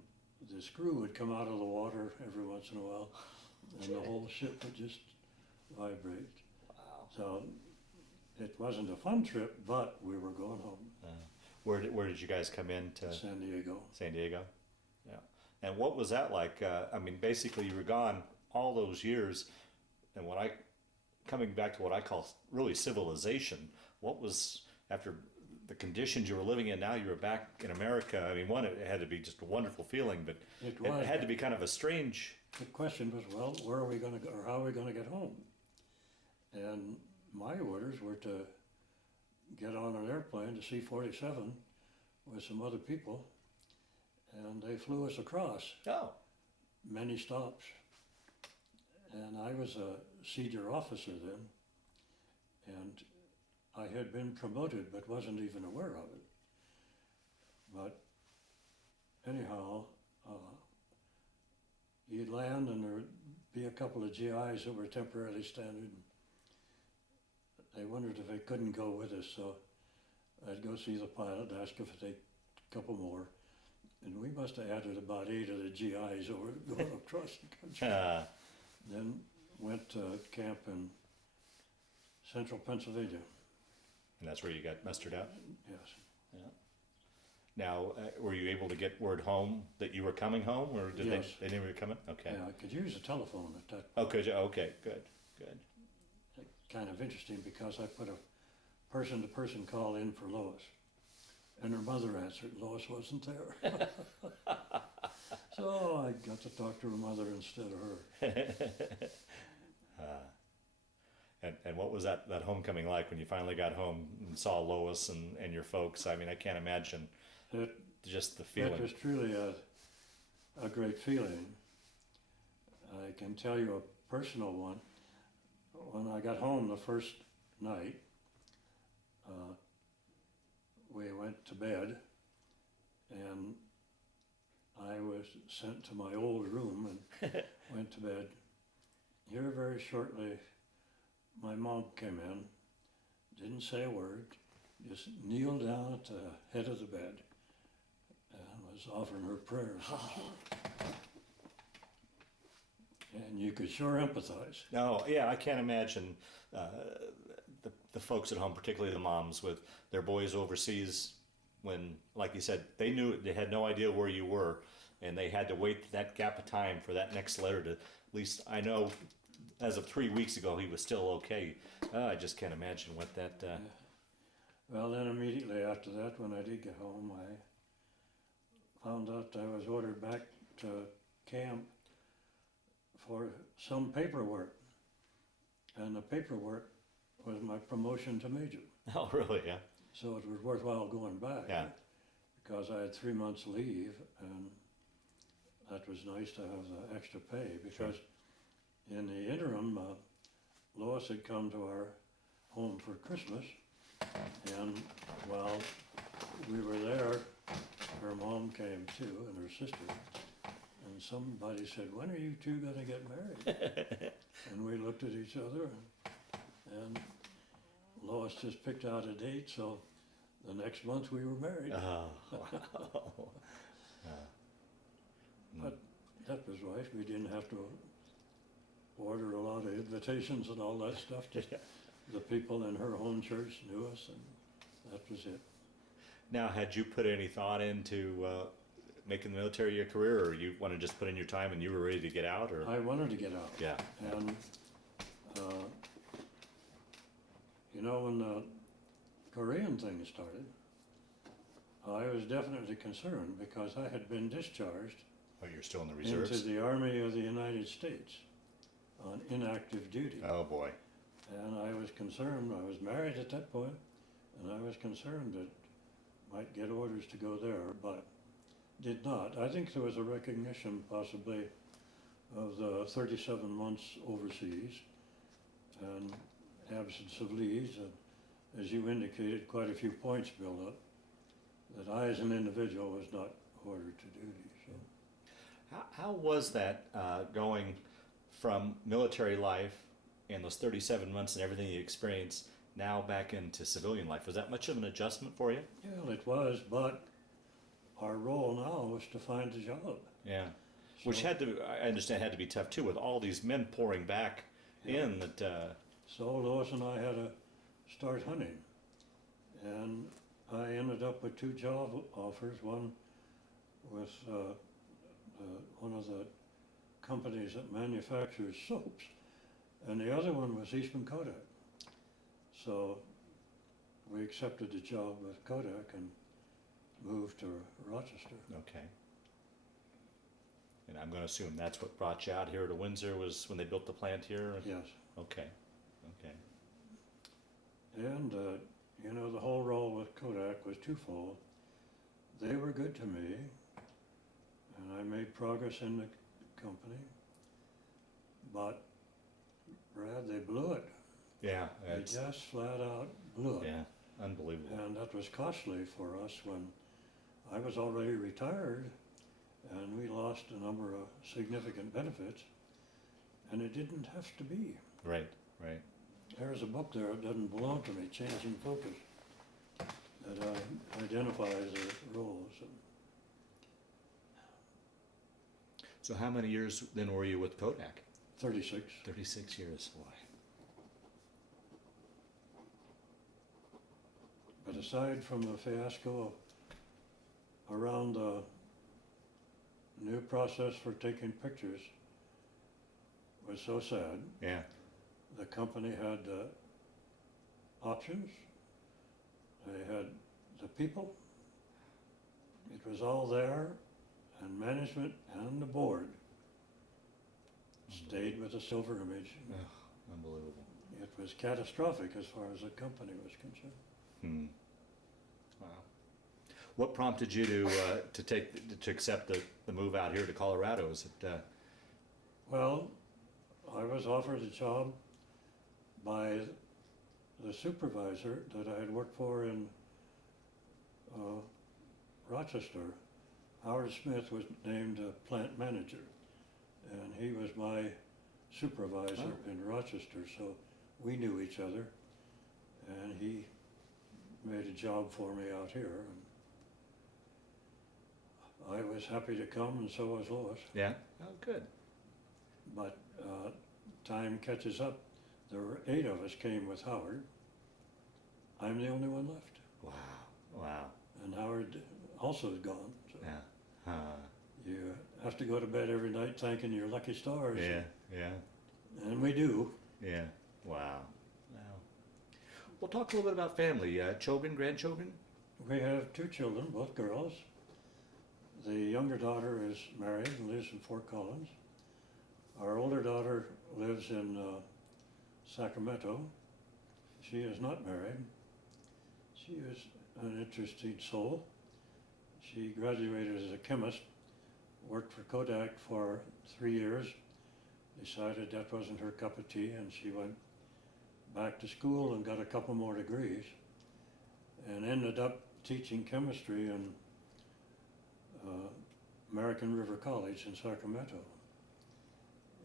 the screw would come out of the water every once in a while, and the whole ship would just vibrate. Wow. So it wasn't a fun trip, but we were going home. Where did you guys come in to? San Diego. San Diego? Yeah. And what was that like? I mean, basically you were gone all those years, and coming back to what I call really civilization, what was, after the conditions you were living in, now you were back in America? I mean, one, it had to be just a wonderful feeling, but it had to be kind of a strange... The question was, well, where are we going to go, or how are we going to get home? And my orders were to get on an airplane to C-47 with some other people, and they flew us across. Oh. Many stops. And I was a senior officer then, and I had been promoted but wasn't even aware of it. But anyhow, you'd land and there'd be a couple of GIs that were temporarily stranded. They wondered if they couldn't go with us, so I'd go see the pilot, ask if they'd take a couple more. And we must have added about 8 of the GIs over going across the country. Then went to camp in central Pennsylvania. And that's where you got mustered out? Yes. Yeah. Now, were you able to get word home that you were coming home, or did Yes. they knew you were coming? Okay. Yeah, I could use a telephone at that. Oh, could you? Okay, good. Kind of interesting because I put a person-to-person call in for Lois, and her mother answered. Lois wasn't there. So I got to talk to her mother instead of her. And what was that homecoming like when you finally got home and saw Lois and your folks? I mean, I can't imagine just the feeling. It was truly a great feeling. I can tell you a personal one. When I got home the first night, we went to bed, and I was sent to my old room and went to bed. Here very shortly, my mom came in, didn't say a word, just kneeled down at the head of the bed and was offering her prayers. And you could sure empathize. No, yeah, I can't imagine the folks at home, particularly the moms with their boys overseas, when, like you said, they had no idea where you were, and they had to wait that gap of time for that next letter to, at least I know, as of 3 weeks ago, he was still okay. I just can't imagine what that... Yeah. Well, then immediately after that, when I did get home, I found out I was ordered back to camp for some paperwork. And the paperwork was my promotion to major. Oh, really? Yeah. So it was worthwhile going back. Yeah. Because I had 3 months leave, and that was nice to have the extra pay. Because in the interim, Lois had come to our home for Christmas, and while we were there, her mom came too, and her sister, and somebody said, "When are you two gonna get married?" And we looked at each other, and Lois just picked out a date, so the next month we were married. Oh, wow. But that was right. We didn't have to order a lot of invitations and all that stuff. Just the people in her home church knew us, and that was it. Now, had you put any thought into making the military your career, or you want to just put in your time and you were ready to get out? Or I wanted to get out. Yeah. And you know, when the Korean thing started, I was definitely concerned because I had been discharged Oh, you're still in the reserves? into the Army of the United States on inactive duty. Oh, boy. And I was concerned. I was married at that point, and I was concerned that might get orders to go there, but did not. I think there was a recognition possibly of the 37 months overseas and absence of leaves, as you indicated, quite a few points built up that I as an individual was not ordered to duty. So How was that going from military life and those 37 months and everything you experienced now back into civilian life? Was that much of an adjustment for you? well, it was, but our role now was to find a job. Yeah. Which So- had to, I understand, had to be tough too, with all these men pouring back Yeah. in that, So Lois and I had to start hunting. And I ended up with two job offers, one with one of the companies that manufactures soaps, and the other one was Eastman Kodak. So we accepted the job with Kodak and moved to Rochester. okay. And I'm going to assume that's what brought you out here to Windsor, was when they built the plant here? Yes. Okay, okay. And, you know, the whole role with Kodak was twofold. They were good to me, and I made progress in the company. But, Brad, they blew it. Yeah, They it's, just flat out blew it. yeah, unbelievable. And that was costly for us when I was already retired, and we lost a number of significant benefits, and it didn't have to be. Right, right. There's a book there that doesn't belong to me, Changing Focus, that identifies the roles. So how many years then were you with Kodak? 36. 36 years. Boy. But aside from the fiasco around the new process for taking pictures was so sad. Yeah, The company had options. They had the people. It was all there, and management and the board stayed with the silver image. oh, unbelievable. It was catastrophic as far as the company was concerned. Hmm. Wow. What prompted you to accept the move out here to Colorado? Is it Well, I was offered a job by the supervisor that I had worked for in Rochester. Howard Smith was named plant manager, and he was my supervisor in Rochester, so we knew each other, and he made a job for me out here. And I was happy to come, and so was Lois. Yeah. Oh, good. But time catches up. There were 8 of us came with Howard. I'm the only one left. Wow. Wow. And Howard also is gone. So Yeah. you have to go to bed every night thanking your lucky stars. Yeah. Yeah. And we do. Yeah. Wow. Wow. We'll talk a little bit about family. Children, grandchildren. We have 2 children, both girls. The younger daughter is married and lives in Fort Collins. Our older daughter lives in Sacramento. She is not married. She is an interesting soul. She graduated as a chemist, worked for Kodak for 3 years, decided that wasn't her cup of tea, and she went back to school and got a couple more degrees, and ended up teaching chemistry in American River College in Sacramento.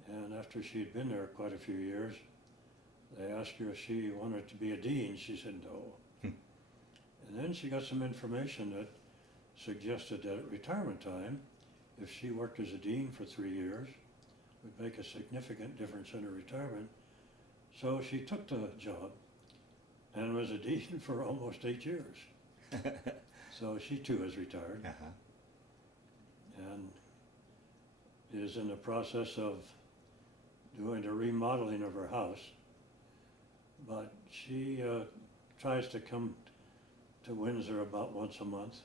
And after she'd been there quite a few years, they asked her if she wanted to be a dean. She said no. And then she got some information that suggested that at retirement time, if she worked as a dean for 3 years, would make a significant difference in her retirement. So she took the job and was a dean for almost 8 years. So she too is retired. Uh-huh. And is in the process of doing a remodeling of her house. But she tries to come to Windsor about once a month.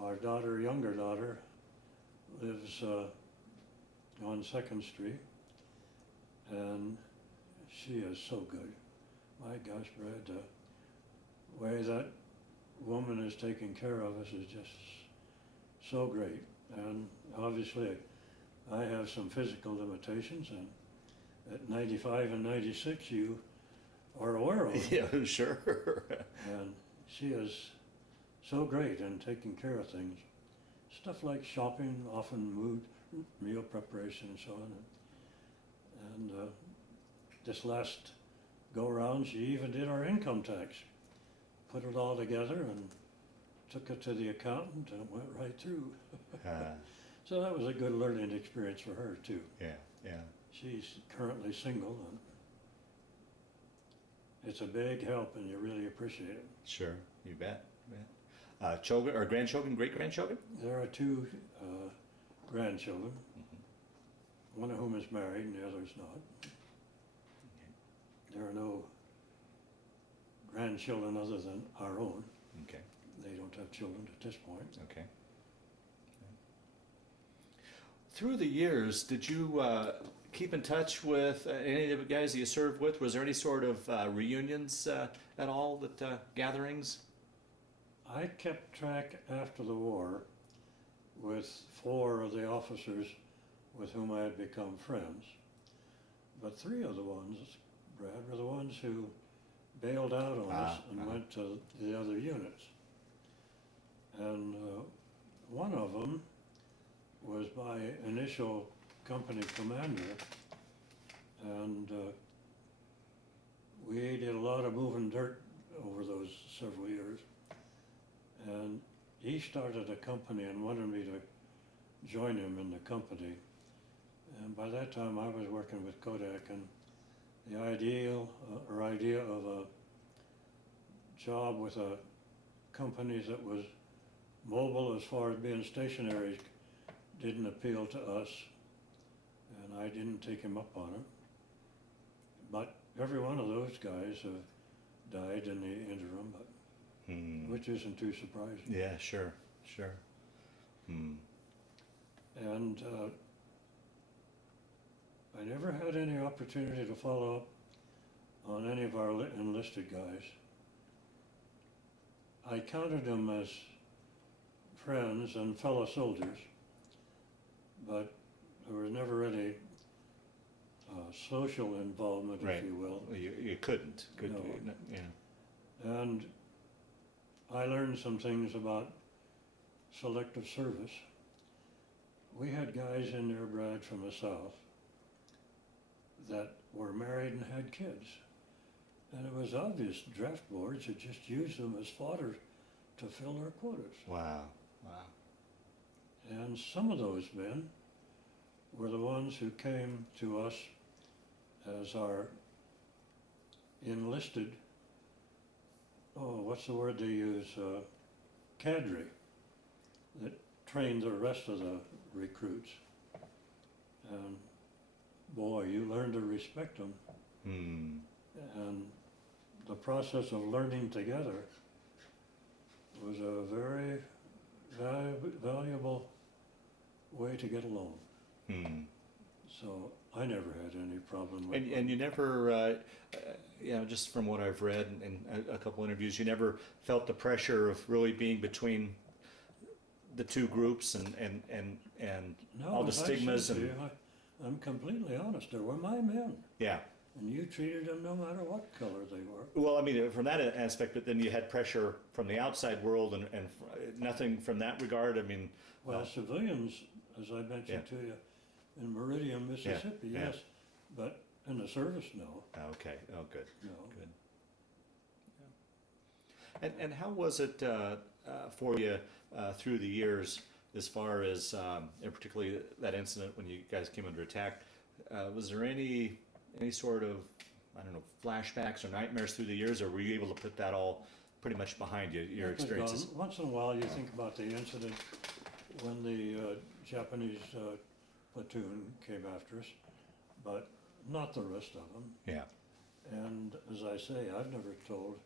Our daughter, younger daughter, lives on 2nd Street, and she is so good. My gosh, Brad, the way that woman is taking care of us is just so great. And obviously, I have some physical limitations, and at 95 and 96, you or aware of. Yeah, sure. And she is so great in taking care of things. Stuff like shopping, often mood, meal preparation and so on. And this last go around, she even did our income tax. Put it all together and took it to the accountant and it went right through. So that was a good learning experience for her too. Yeah, yeah. She's currently single and it's a big help and you really appreciate it. Sure, you bet. Children or grandchildren, great-grandchildren? There are two grandchildren, one of whom is married and the other is not. There are no grandchildren other than our own. Okay, They don't have children at this point. okay. Through the years, did you keep in touch with any of the guys that you served with? Was there any sort of reunions at all, gatherings? I kept track after the war with 4 of the officers with whom I had become friends. But 3 of the ones, Brad, were the ones who bailed out on us and went to the other units. And one of them was my initial company commander, and we did a lot of moving dirt over those several years. And he started a company and wanted me to join him in the company. And by that time I was working with Kodak, and the idea of a job with a company that was mobile as far as being stationary didn't appeal to us, and I didn't take him up on it. But every one of those guys have died in the interim, but which isn't too surprising. Yeah, sure. And I never had any opportunity to follow up on any of our enlisted guys. I counted them as friends and fellow soldiers, but there was never any social involvement, Right. if you will. Well, you couldn't, could No. you? Yeah. And I learned some things about selective service. We had guys in there, Brad, from the South that were married and had kids. And it was obvious draft boards had just used them as fodder to fill their quotas. Wow. And some of those men were the ones who came to us as our enlisted, what's the word they use, cadre, that trained the rest of the recruits. And boy, you learn to respect them. And the process of learning together was a very valuable way to get along. So I never had any problem with And you never, just from what I've read in a couple interviews, you never felt the pressure of really being between the two groups and no, all the as I stigmas said to and you, I'm completely honest. They were my men, yeah. and you treated them no matter what color they were. Well, I mean, from that aspect, but then you had pressure from the outside world and nothing from that regard. I mean, Well, civilians, as I mentioned to you, in Meridian, Mississippi, yeah. yes, but in the service, no. okay. Oh, good. No. Good. Yeah. And how was it for you through the years, as far as, and particularly that incident when you guys came under attack? Was there any sort of, I don't know, flashbacks or nightmares through the years, or were you able to put that all pretty much behind you, your It was experiences? gone. Once in a while, you think about the incident when the Japanese platoon came after us, but not the rest of them. Yeah. And as I say, I've never told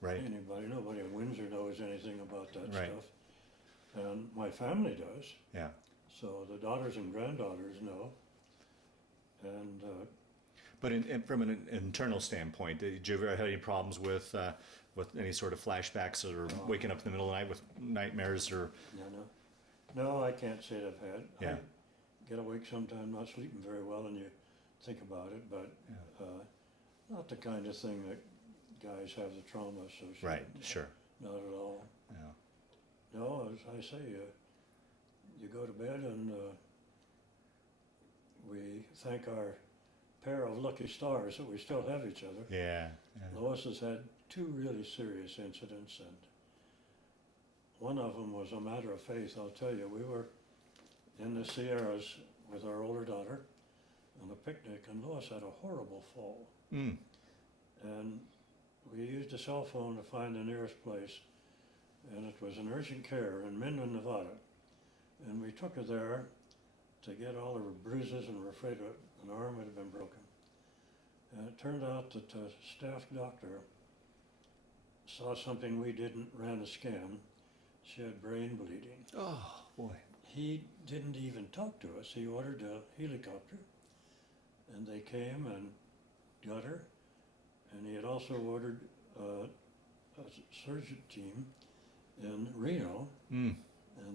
Right. anybody, nobody in Windsor knows anything about that Right. stuff. And my family does, Yeah. so the daughters and granddaughters know. And But from an internal standpoint, did you ever have any problems with any sort of flashbacks or waking up in the middle of the night with nightmares or? no, I can't say that I've had. Yeah. I get awake sometime not sleeping very well and you think about it, but not the kind of thing that guys have the trauma associated. Right, sure. Not at all. Yeah. No, as I say, you go to bed and we thank our pair of lucky stars that we still have each other. Yeah. Yeah. Lois has had 2 really serious incidents, and one of them was a matter of faith. I'll tell you, we were in the Sierras with our older daughter on a picnic, and Lois had a horrible fall. Mm. And we used a cell phone to find the nearest place, and it was an urgent care in Minden, Nevada. And we took her there to get all her bruises, and we're afraid an arm would have been broken. And it turned out that the staff doctor saw something we didn't, ran a scan. She had brain bleeding. Oh, boy. He didn't even talk to us. He ordered a helicopter, and they came and got her. And he had also ordered a surgeon team in Reno, and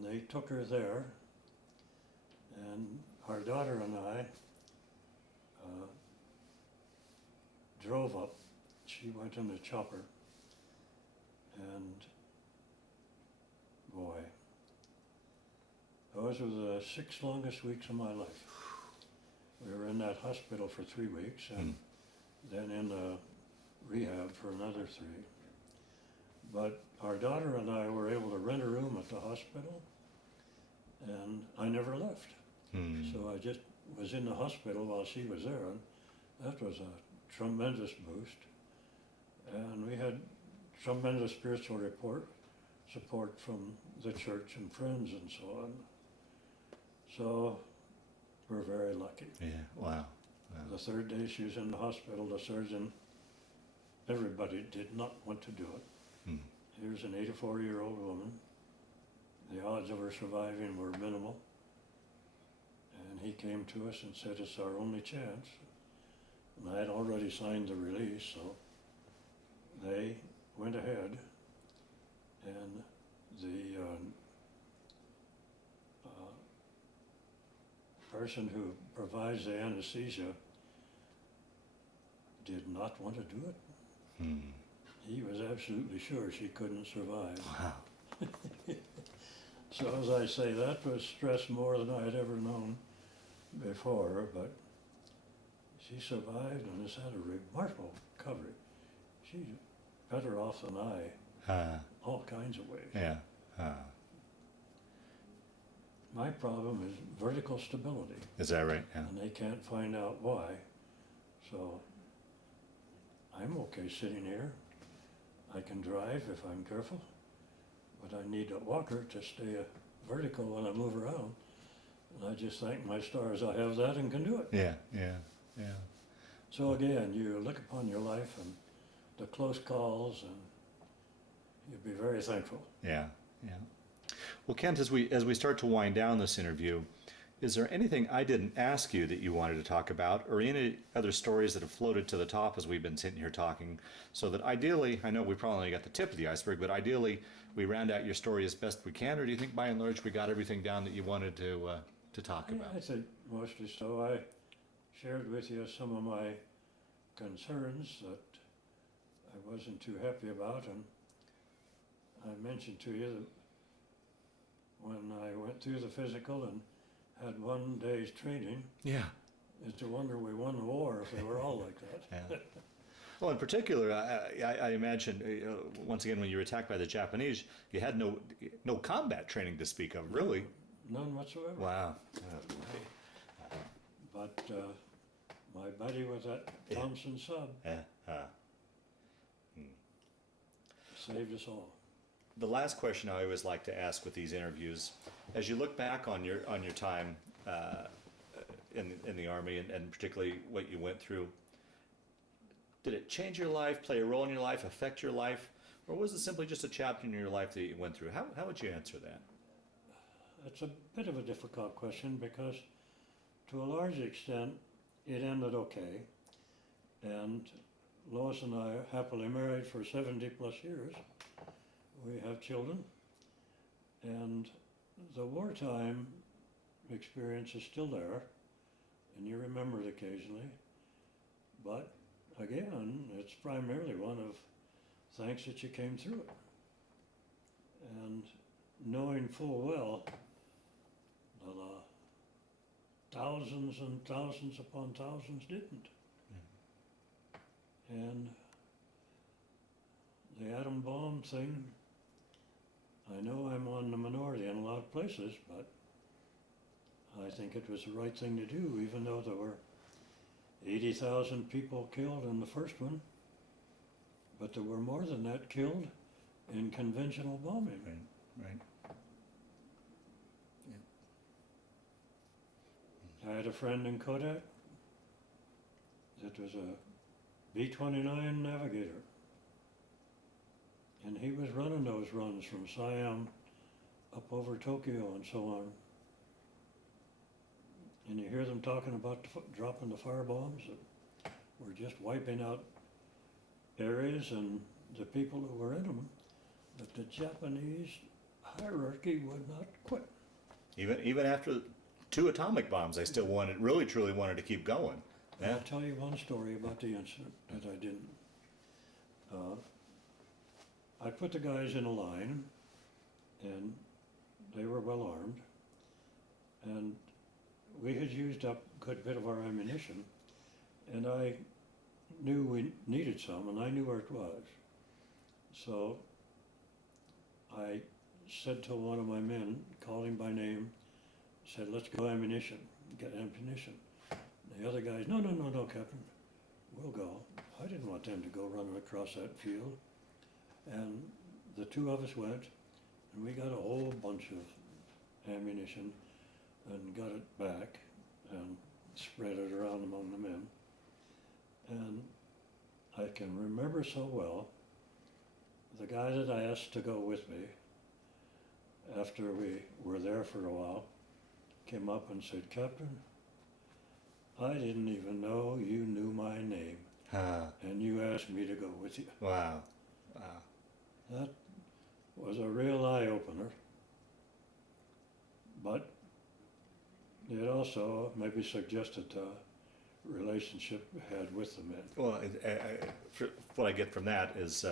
they took her there. And our daughter and I drove up. She went in the chopper, and boy, those were the 6 longest weeks of my life. We were in that hospital for 3 weeks, and then in rehab for another 3. But our daughter and I were able to rent a room at the hospital, and I never left. So I just was in the hospital while she was there, and that was a tremendous boost. And we had tremendous spiritual support from the church and friends and so on. So we're very lucky. Yeah, wow. The 3rd day she was in the hospital, the surgeon, everybody did not want to do it. Here's an 84-year-old woman. The odds of her surviving were minimal. And he came to us and said, it's our only chance. And I had already signed the release, so they went ahead, and the person who provides the anesthesia did not want to do it. He was absolutely sure she couldn't survive. Wow. So as I say, that was stress more than I had ever known before, but she survived and has had a remarkable recovery. She's better off than I, all kinds of ways. Yeah. My problem is vertical stability, Is that right? Yeah. and they can't find out why. So I'm okay sitting here. I can drive if I'm careful, but I need a walker to stay vertical when I move around. And I just thank my stars I have that and can do it. Yeah. So again, you look upon your life and the close calls, and you'd be very thankful. Yeah. Well, Kent, as we start to wind down this interview, is there anything I didn't ask you that you wanted to talk about, or any other stories that have floated to the top as we've been sitting here talking, so that ideally, I know we probably only got the tip of the iceberg, but ideally we round out your story as best we can, or do you think by and large we got everything down that you wanted to talk about? I think mostly so. I shared with you some of my concerns that I wasn't too happy about, and I mentioned to you that when I went through the physical and had 1 day's training, Yeah. it's a wonder we won the war if they were all like that. Yeah. Well, in particular, I imagine, once again, when you were attacked by the Japanese, you had no combat training to speak of, really. None whatsoever. Wow. But my buddy was that Thompson sub. Saved us all. The last question I always like to ask with these interviews, as you look back on your time in the Army, and particularly what you went through, did it change your life, play a role in your life, affect your life, or was it simply just a chapter in your life that you went through? How would you answer that? It's a bit of a difficult question because to a large extent it ended okay, and Lois and I are happily married for 70 plus years. We have children, and the wartime experience is still there, and you remember it occasionally, but again, it's primarily one of thanks that you came through it. And knowing full well that thousands and thousands upon thousands didn't. And the atom bomb thing, I know I'm on the minority in a lot of places, but I think it was the right thing to do, even though there were 80,000 people killed in the first one. But there were more than that killed in conventional bombing. Right. I had a friend in Kodak that was a B-29 navigator. And he was running those runs from Siam up over Tokyo and so on. And you hear them talking about dropping the firebombs that were just wiping out areas and the people who were in them. But the Japanese hierarchy would not quit. Even after 2 atomic bombs, they still really truly wanted to keep going. Yeah. I'll tell you one story about the incident that I didn't. I put the guys in a line, and they were well armed, and we had used up a good bit of our ammunition, and I knew we needed some, and I knew where it was. So I said to one of my men, called him by name, said, let's go get ammunition. The other guys, no, Captain, we'll go. I didn't want them to go running across that field. And the two of us went, and we got a whole bunch of ammunition and got it back and spread it around among the men. And I can remember so well, the guy that I asked to go with me, after we were there for a while, came up and said, Captain, I didn't even know you knew my name, and you asked me to go with you. Wow. That was a real eye-opener, but it also maybe suggested a relationship we had with the men. Well, what I get from that is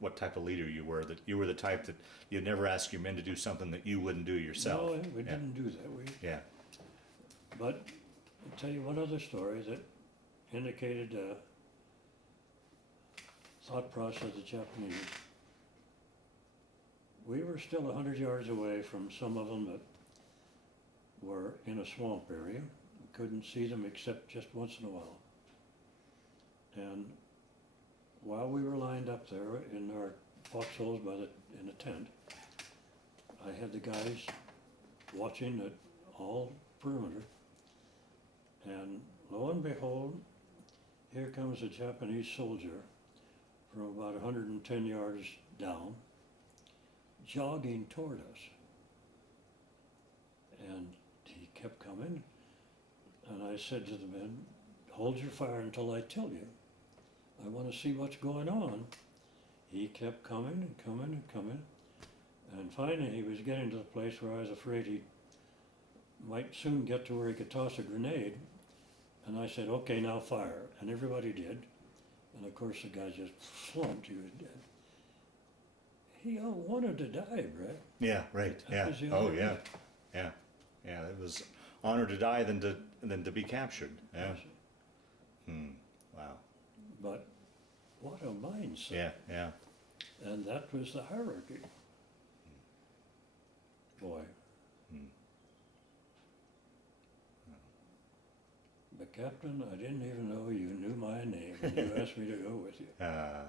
what type of leader you were. That you were the type that you'd never ask your men to do something that you wouldn't do yourself. No, we didn't do that. Yeah. But I'll tell you one other story that indicated thought process of the Japanese. We were still 100 yards away from some of them that were in a swamp area. We couldn't see them except just once in a while. And while we were lined up there in our foxholes in the tent, I had the guys watching at all perimeter. And lo and behold, here comes a Japanese soldier from about 110 yards down, jogging toward us. And he kept coming, and I said to the men, hold your fire until I tell you. I want to see what's going on. He kept coming and coming and coming, and finally he was getting to the place where I was afraid he might soon get to where he could toss a grenade. And I said, okay, now fire. And everybody did. And of course the guy just slumped, he was dead. He wanted to die, Brett. Yeah, right. Yeah. Oh, yeah. Yeah. Yeah. It was honor to die than to be captured. Yeah. Wow. But what a mindset. Yeah. Yeah. And that was the hierarchy. Boy. But Captain, I didn't even know you knew my name, and you asked me to go with you. Wow.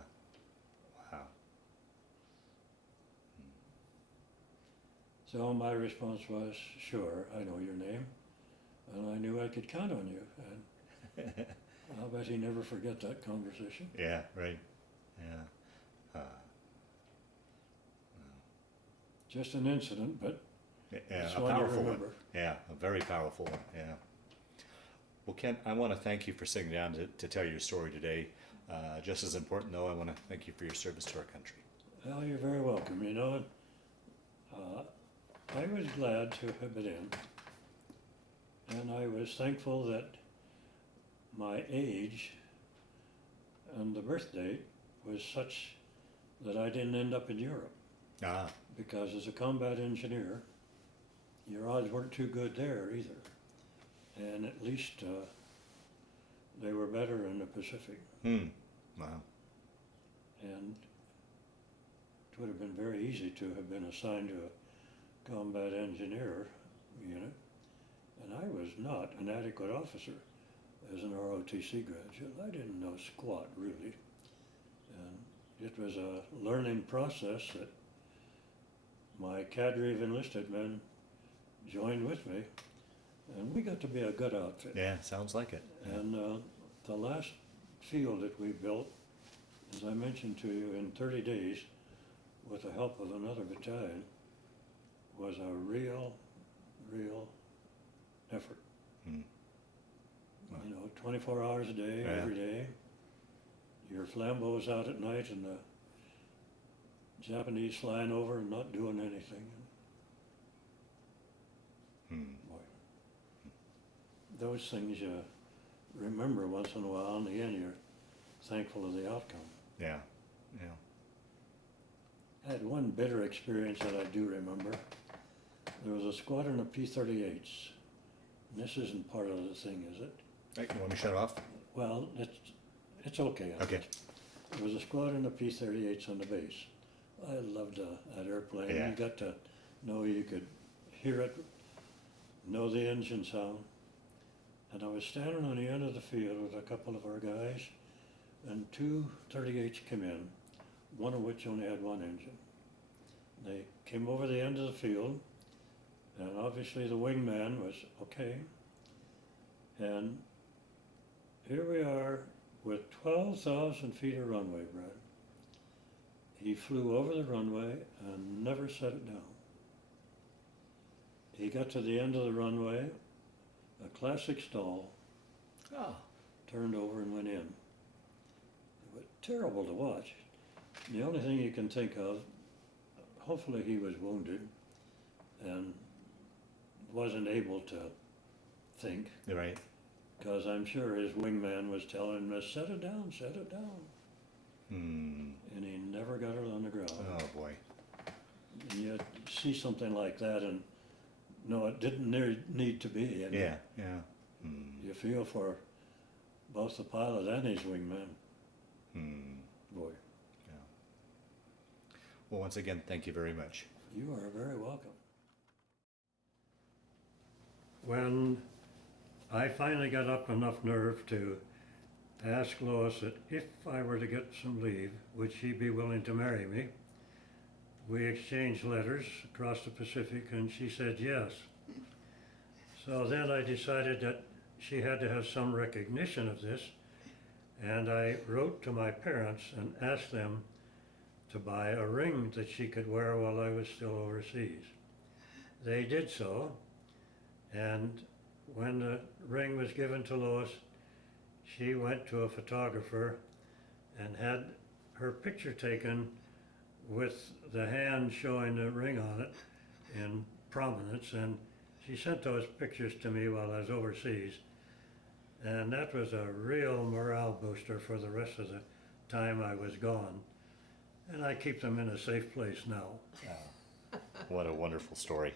So my response was, sure, I know your name, and I knew I could count on you. And I'll bet he never forget that conversation. Yeah, right. Yeah. Just an incident, but Yeah, it's a one you powerful one. remember. Yeah, a very powerful one. Yeah. Well, Kent, I want to thank you for sitting down to tell your story today. Just as important, though, I want to thank you for your service to our country. Well, you're very welcome. You know, I was glad to have been in, and I was thankful that my age And the birth date was such that I didn't end up in Europe, Ah, because as a combat engineer, your odds weren't too good there either. And at least they were better in the Pacific. wow. And it would have been very easy to have been assigned to a combat engineer unit. And I was not an adequate officer as an ROTC graduate. I didn't know squat, really. And it was a learning process that my cadre of enlisted men joined with me, and we got to be a good outfit. Yeah, sounds like it. And the last field that we built, as I mentioned to you, in 30 days, with the help of another battalion, was a real effort. Wow. You know, 24 hours a day, Yeah. every day. Your flambeaus out at night and the Japanese flying over and not doing anything. Boy, those things you remember once in a while, and again you're thankful of the outcome. Yeah. I had one bitter experience that I do remember. There was a squadron of P-38s. And this isn't part of the thing, is it? Hey, you want me to shut it off? Well, it's okay. I Okay. guess. There was a squadron of P-38s on the base. I loved that airplane. Yeah. You got to know, you could hear it, know the engine sound. And I was standing on the end of the field with a couple of our guys, and two 38s came in, one of which only had one engine. They came over the end of the field, and obviously the wingman was okay. And here we are with 12,000 feet of runway, Brad. He flew over the runway and never set it down. He got to the end of the runway, a classic stall, Oh. turned over and went in. It was terrible to watch. The only thing you can think of, hopefully he was wounded and wasn't able to think, You're right. because I'm sure his wingman was telling him, set it down, set it down. And he never got it on the ground. Oh boy. And you see something like that and no, it didn't need to be. And Yeah. you feel for both the pilot and his wingman. Boy, Well, once again, thank you very much. you are very welcome. When I finally got up enough nerve to ask Lois that if I were to get some leave, would she be willing to marry me? We exchanged letters across the Pacific and she said yes. So then I decided that she had to have some recognition of this, and I wrote to my parents and asked them to buy a ring that she could wear while I was still overseas. They did so, and when the ring was given to Lois, she went to a photographer and had her picture taken with the hand showing the ring on it in prominence, and she sent those pictures to me while I was overseas. And that was a real morale booster for the rest of the time I was gone. And I keep them in a safe place now. What a wonderful story.